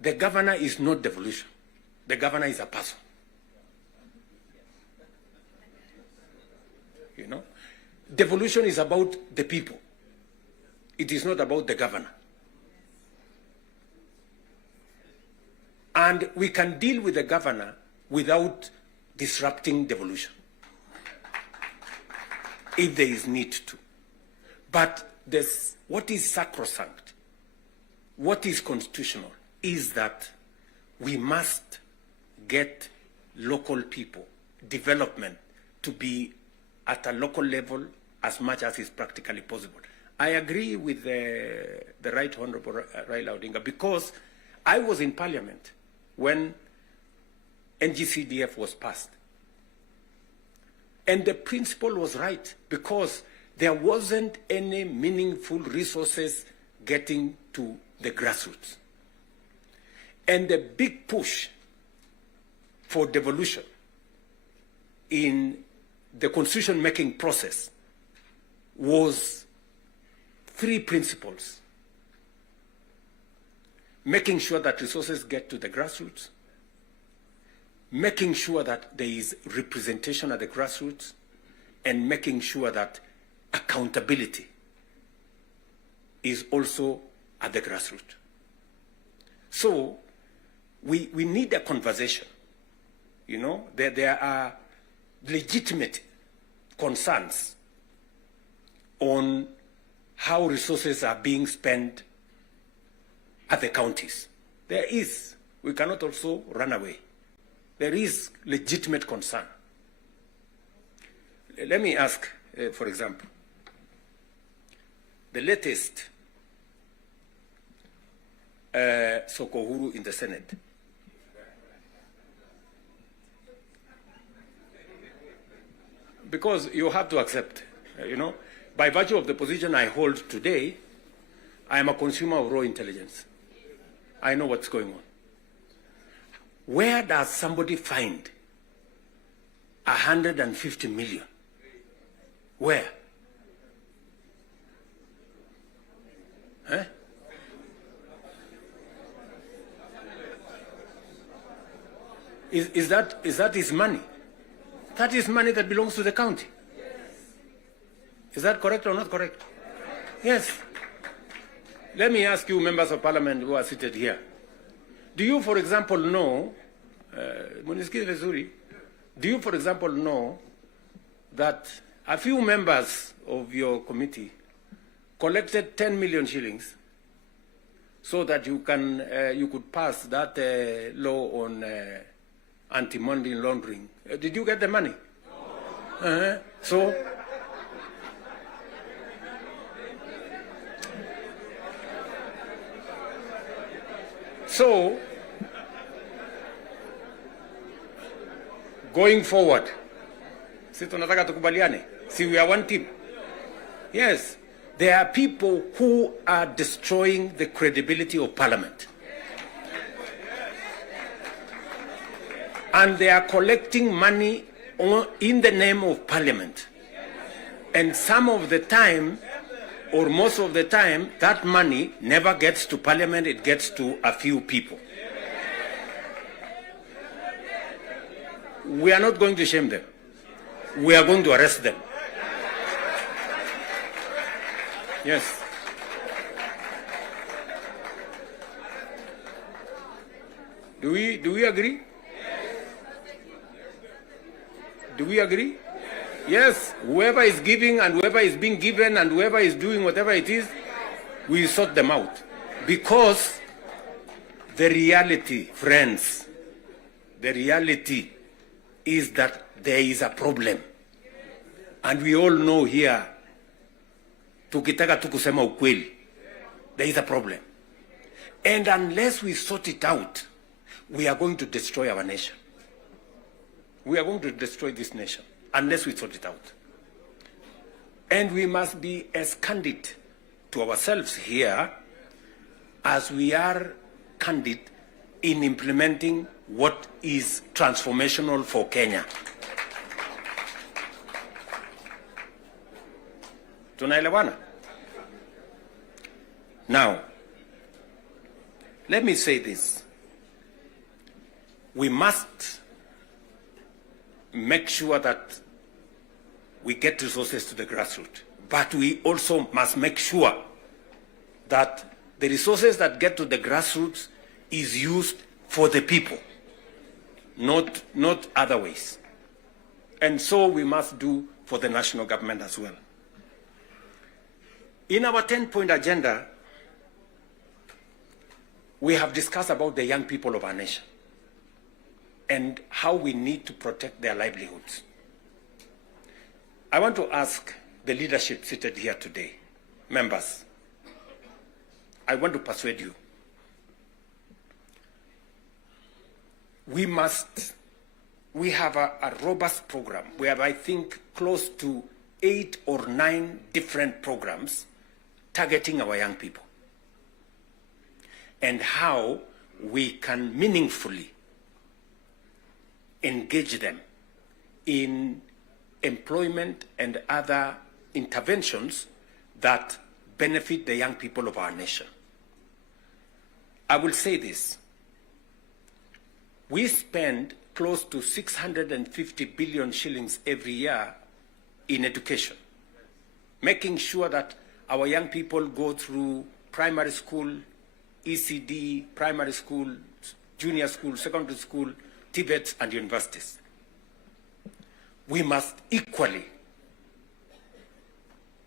The governor is not devolution. The governor is a person. Devolution is about the people. It is not about the governor. And we can deal with the governor without disrupting devolution, if there is need to. But what is sacrosanct, what is constitutional, is that we must get local people, development, to be at a local level as much as is practically possible. I agree with the Right Honorable Raila Odinga, because I was in Parliament when NGCDF was passed. And the principle was right, because there wasn't any meaningful resources getting to the grassroots. And the big push for devolution in the constitution-making process was 3 principles: making sure that resources get to the grassroots, making sure that there is representation at the grassroots, and making sure that accountability is also at the grassroots. So we need a conversation. There are legitimate concerns on how resources are being spent at the counties. There is. We cannot also run away. There is legitimate concern. Let me ask, for example, the latest Sokohuru in the Senate. because you have to accept, by virtue of the position I hold today, I am a consumer of raw intelligence. I know what's going on. Where does somebody find 150 million? Where? Huh? Is that his money? That is money that belongs to the county. Is that correct or not correct? Yes. Let me ask you, members of parliament who are seated here. Do you, for example, know, do you, for example, know that a few members of your committee collected 10 million shillings so that you could pass that law on anti-money laundering? Did you get the money? No. So, going forward, si tunataka tukubaliane, si we are one team. Yes, there are people who are destroying the credibility of Parliament. And they are collecting money in the name of Parliament. And some of the time, or most of the time, that money never gets to Parliament, it gets to a few people. We are not going to shame them. We are going to arrest them. Yes. Do we agree? Do we agree? Yes, whoever is giving and whoever is being given and whoever is doing whatever it is, we sort them out. Because the reality, friends, the reality is that there is a problem. And we all know here, tukitaka tu kusema ukweli, there is a problem. And unless we sort it out, we are going to destroy our nation. We are going to destroy this nation unless we sort it out. And we must be as candid to ourselves here as we are candid in implementing what is transformational for Kenya. Tunaelewana? Now, let me say this. We must make sure that we get resources to the grassroots. But we also must make sure that the resources that get to the grassroots is used for the people, not other ways. And so we must do for the national government as well. In our 10-point agenda, we have discussed about the young people of our nation and how we need to protect their livelihoods. I want to ask the leadership seated here today, members, I want to persuade you. We have a robust program. We have, I think, close to 8 or 9 different programs targeting our young people and how we can meaningfully engage them in employment and other interventions that benefit the young people of our nation. I will say this. We spend close to 650 billion shillings every year in education, making sure that our young people go through primary school, ECD, primary school, junior school, secondary school, TVETs, and universities. We must equally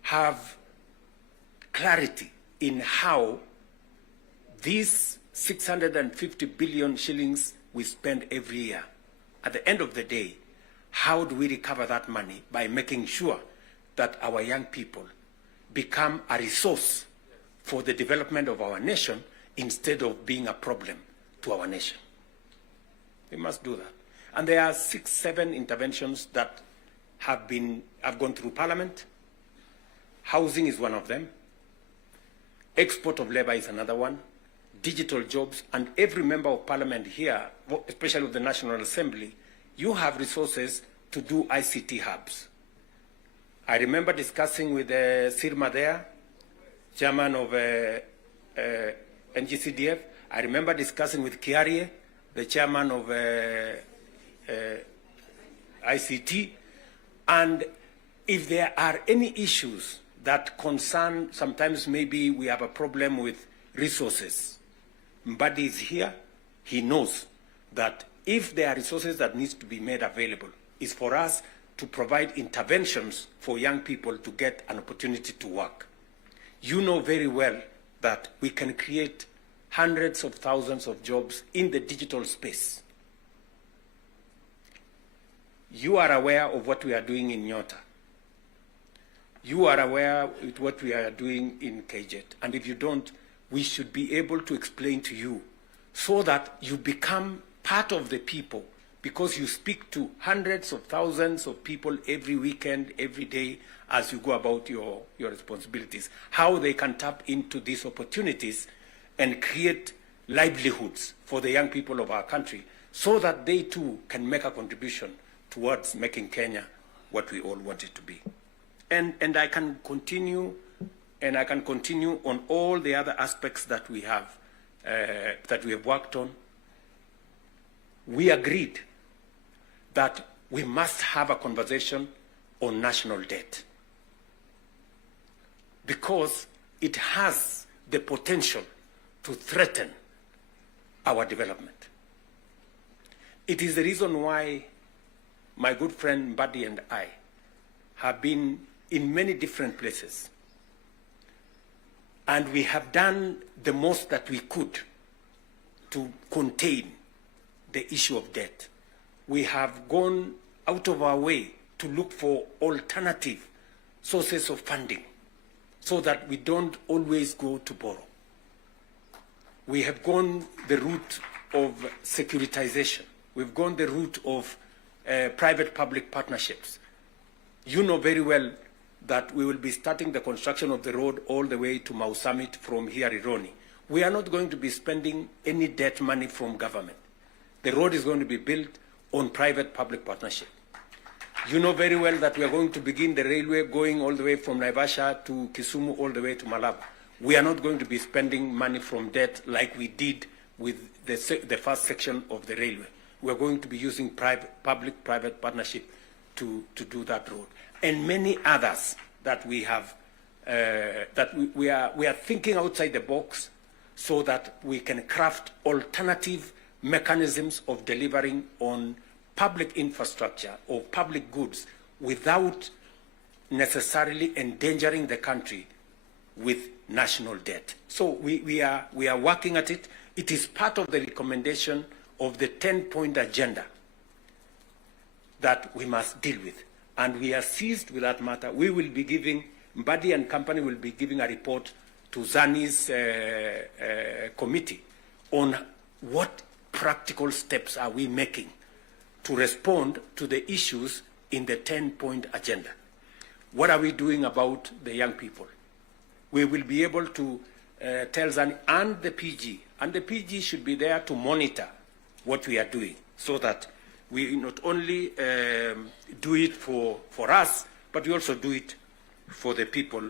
have clarity in how these 650 billion shillings we spend every year, at the end of the day, how do we recover that money by making sure that our young people become a resource for the development of our nation instead of being a problem to our nation? We must do that. And there are 6, 7 interventions that have gone through Parliament. Housing is one of them. Export of labor is another one. Digital jobs, and every member of Parliament here, especially of the National Assembly, you have resources to do ICT hubs. I remember discussing with Sirma there, chairman of NGCDF. I remember discussing with Kiarie, the chairman of ICT. And if there are any issues that concern, sometimes maybe we have a problem with resources, Mbadi is here. He knows that if there are resources that needs to be made available, is for us to provide interventions for young people to get an opportunity to work. You know very well that we can create hundreds of thousands of jobs in the digital space. You are aware of what we are doing in Nyota. You are aware of what we are doing in KJet. And if you don't, we should be able to explain to you so that you become part of the people, because you speak to hundreds of thousands of people every weekend, every day, as you go about your responsibilities, how they can tap into these opportunities and create livelihoods for the young people of our country so that they too can make a contribution towards making Kenya what we all want it to be. And I can continue, and I can continue on all the other aspects that we have worked on. We agreed that we must have a conversation on national debt because it has the potential to threaten our development. It is the reason why my good friend Mbadi and I have been in many different places, and we have done the most that we could to contain the issue of debt. We have gone out of our way to look for alternative sources of funding so that we don't always go to borrow. We have gone the route of securitization. We've gone the route of private-public partnerships. You know very well that we will be starting the construction of the road all the way to Mau Summit from here, Ironi. We are not going to be spending any debt money from government. The road is going to be built on private-public partnership. You know very well that we are going to begin the railway going all the way from Naivasha to Kisumu all the way to Malaba. We are not going to be spending money from debt like we did with the first section of the railway. We are going to be using public-private partnership to do that road. And many others that we have, we are thinking outside the box so that we can craft alternative mechanisms of delivering on public infrastructure or public goods without necessarily endangering the country with national debt. So we are working at it. It is part of the recommendation of the 10-point agenda that we must deal with. And we are seized with that matter. We will be giving, Mbadi and company will be giving a report to Zani's committee on what practical steps are we making to respond to the issues in the 10-point agenda. What are we doing about the young people? We will be able to tell Zani and the PG should be there to monitor what we are doing so that we not only do it for us, but we also do it for the people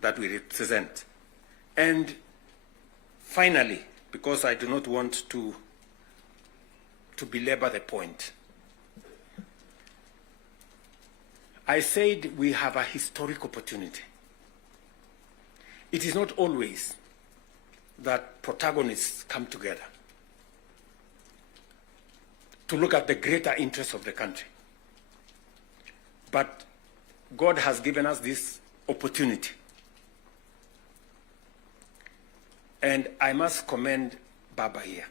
that we represent. And finally, because I do not want to belabor the point, I said we have a historic opportunity. It is not always that protagonists come together to look at the greater interests of the country. But God has given us this opportunity. And I must commend Baba here,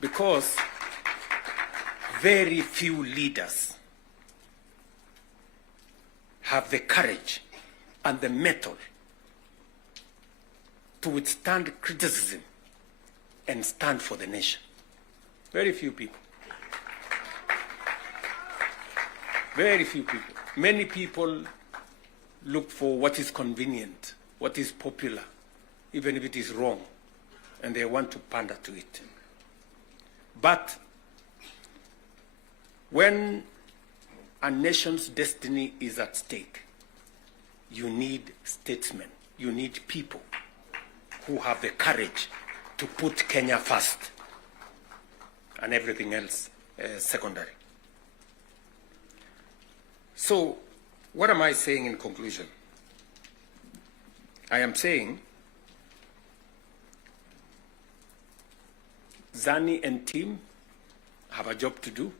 because very few leaders have the courage and the mettle to withstand criticism and stand for the nation. Very few people. Very few people. Many people look for what is convenient, what is popular, even if it is wrong, and they want to pander to it. But when a nation's destiny is at stake, you need statesmen, you need people who have the courage to put Kenya first and everything else secondary. So, what am I saying in conclusion? I am saying Zani and team have a job to do.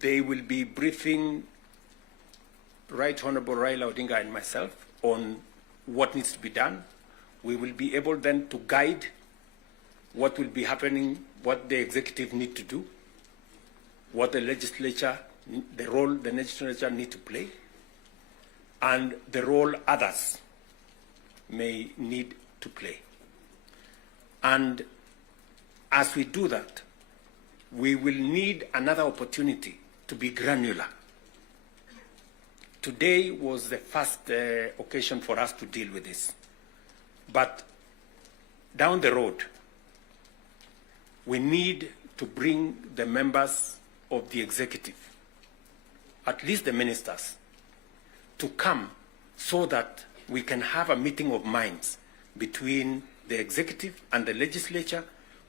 They will be briefing Right Honorable Raila Odinga and myself on what needs to be done. We will be able then to guide what will be happening, what the executive need to do, what the legislature, the role the legislature need to play, and the role others may need to play. And as we do that, we will need another opportunity to be granular. Today was the first occasion for us to deal with this. But down the road, we need to bring the members of the executive, at least the ministers, to come so that we can have a meeting of minds between the executive and the legislature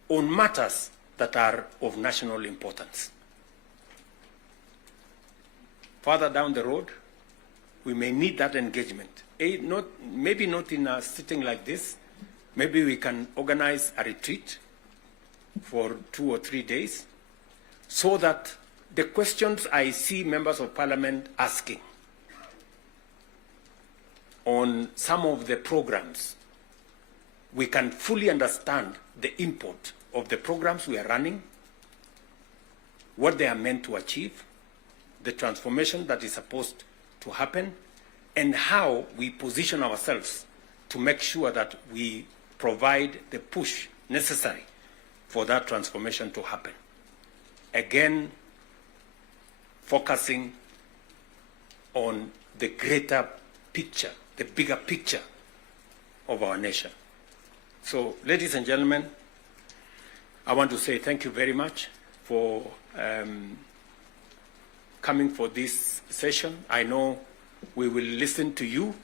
on matters that are of national importance. Further down the road, we may need that engagement. Maybe not in a sitting like this. Maybe we can organize a retreat for 2 or 3 days so that the questions I see members of parliament asking on some of the programs, we can fully understand the import of the programs we are running, what they are meant to achieve, the transformation that is supposed to happen, and how we position ourselves to make sure that we provide the push necessary for that transformation to happen. Again, focusing on the greater picture, the bigger picture of our nation. So, ladies and gentlemen, I want to say thank you very much for coming for this session. I know we will listen to you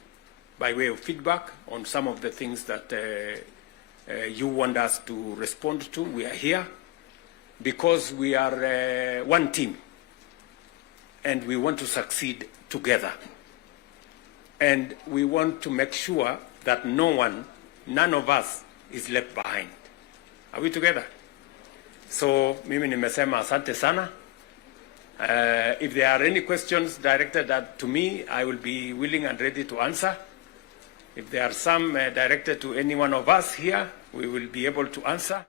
by way of feedback on some of the things that you want us to respond to. We are here because we are one team and we want to succeed together. And we want to make sure that none of us is left behind. Are we together? So, mimi nimesema asante sana. If there are any questions directed to me, I will be willing and ready to answer. If there are some directed to any one of us here, we will be able to answer.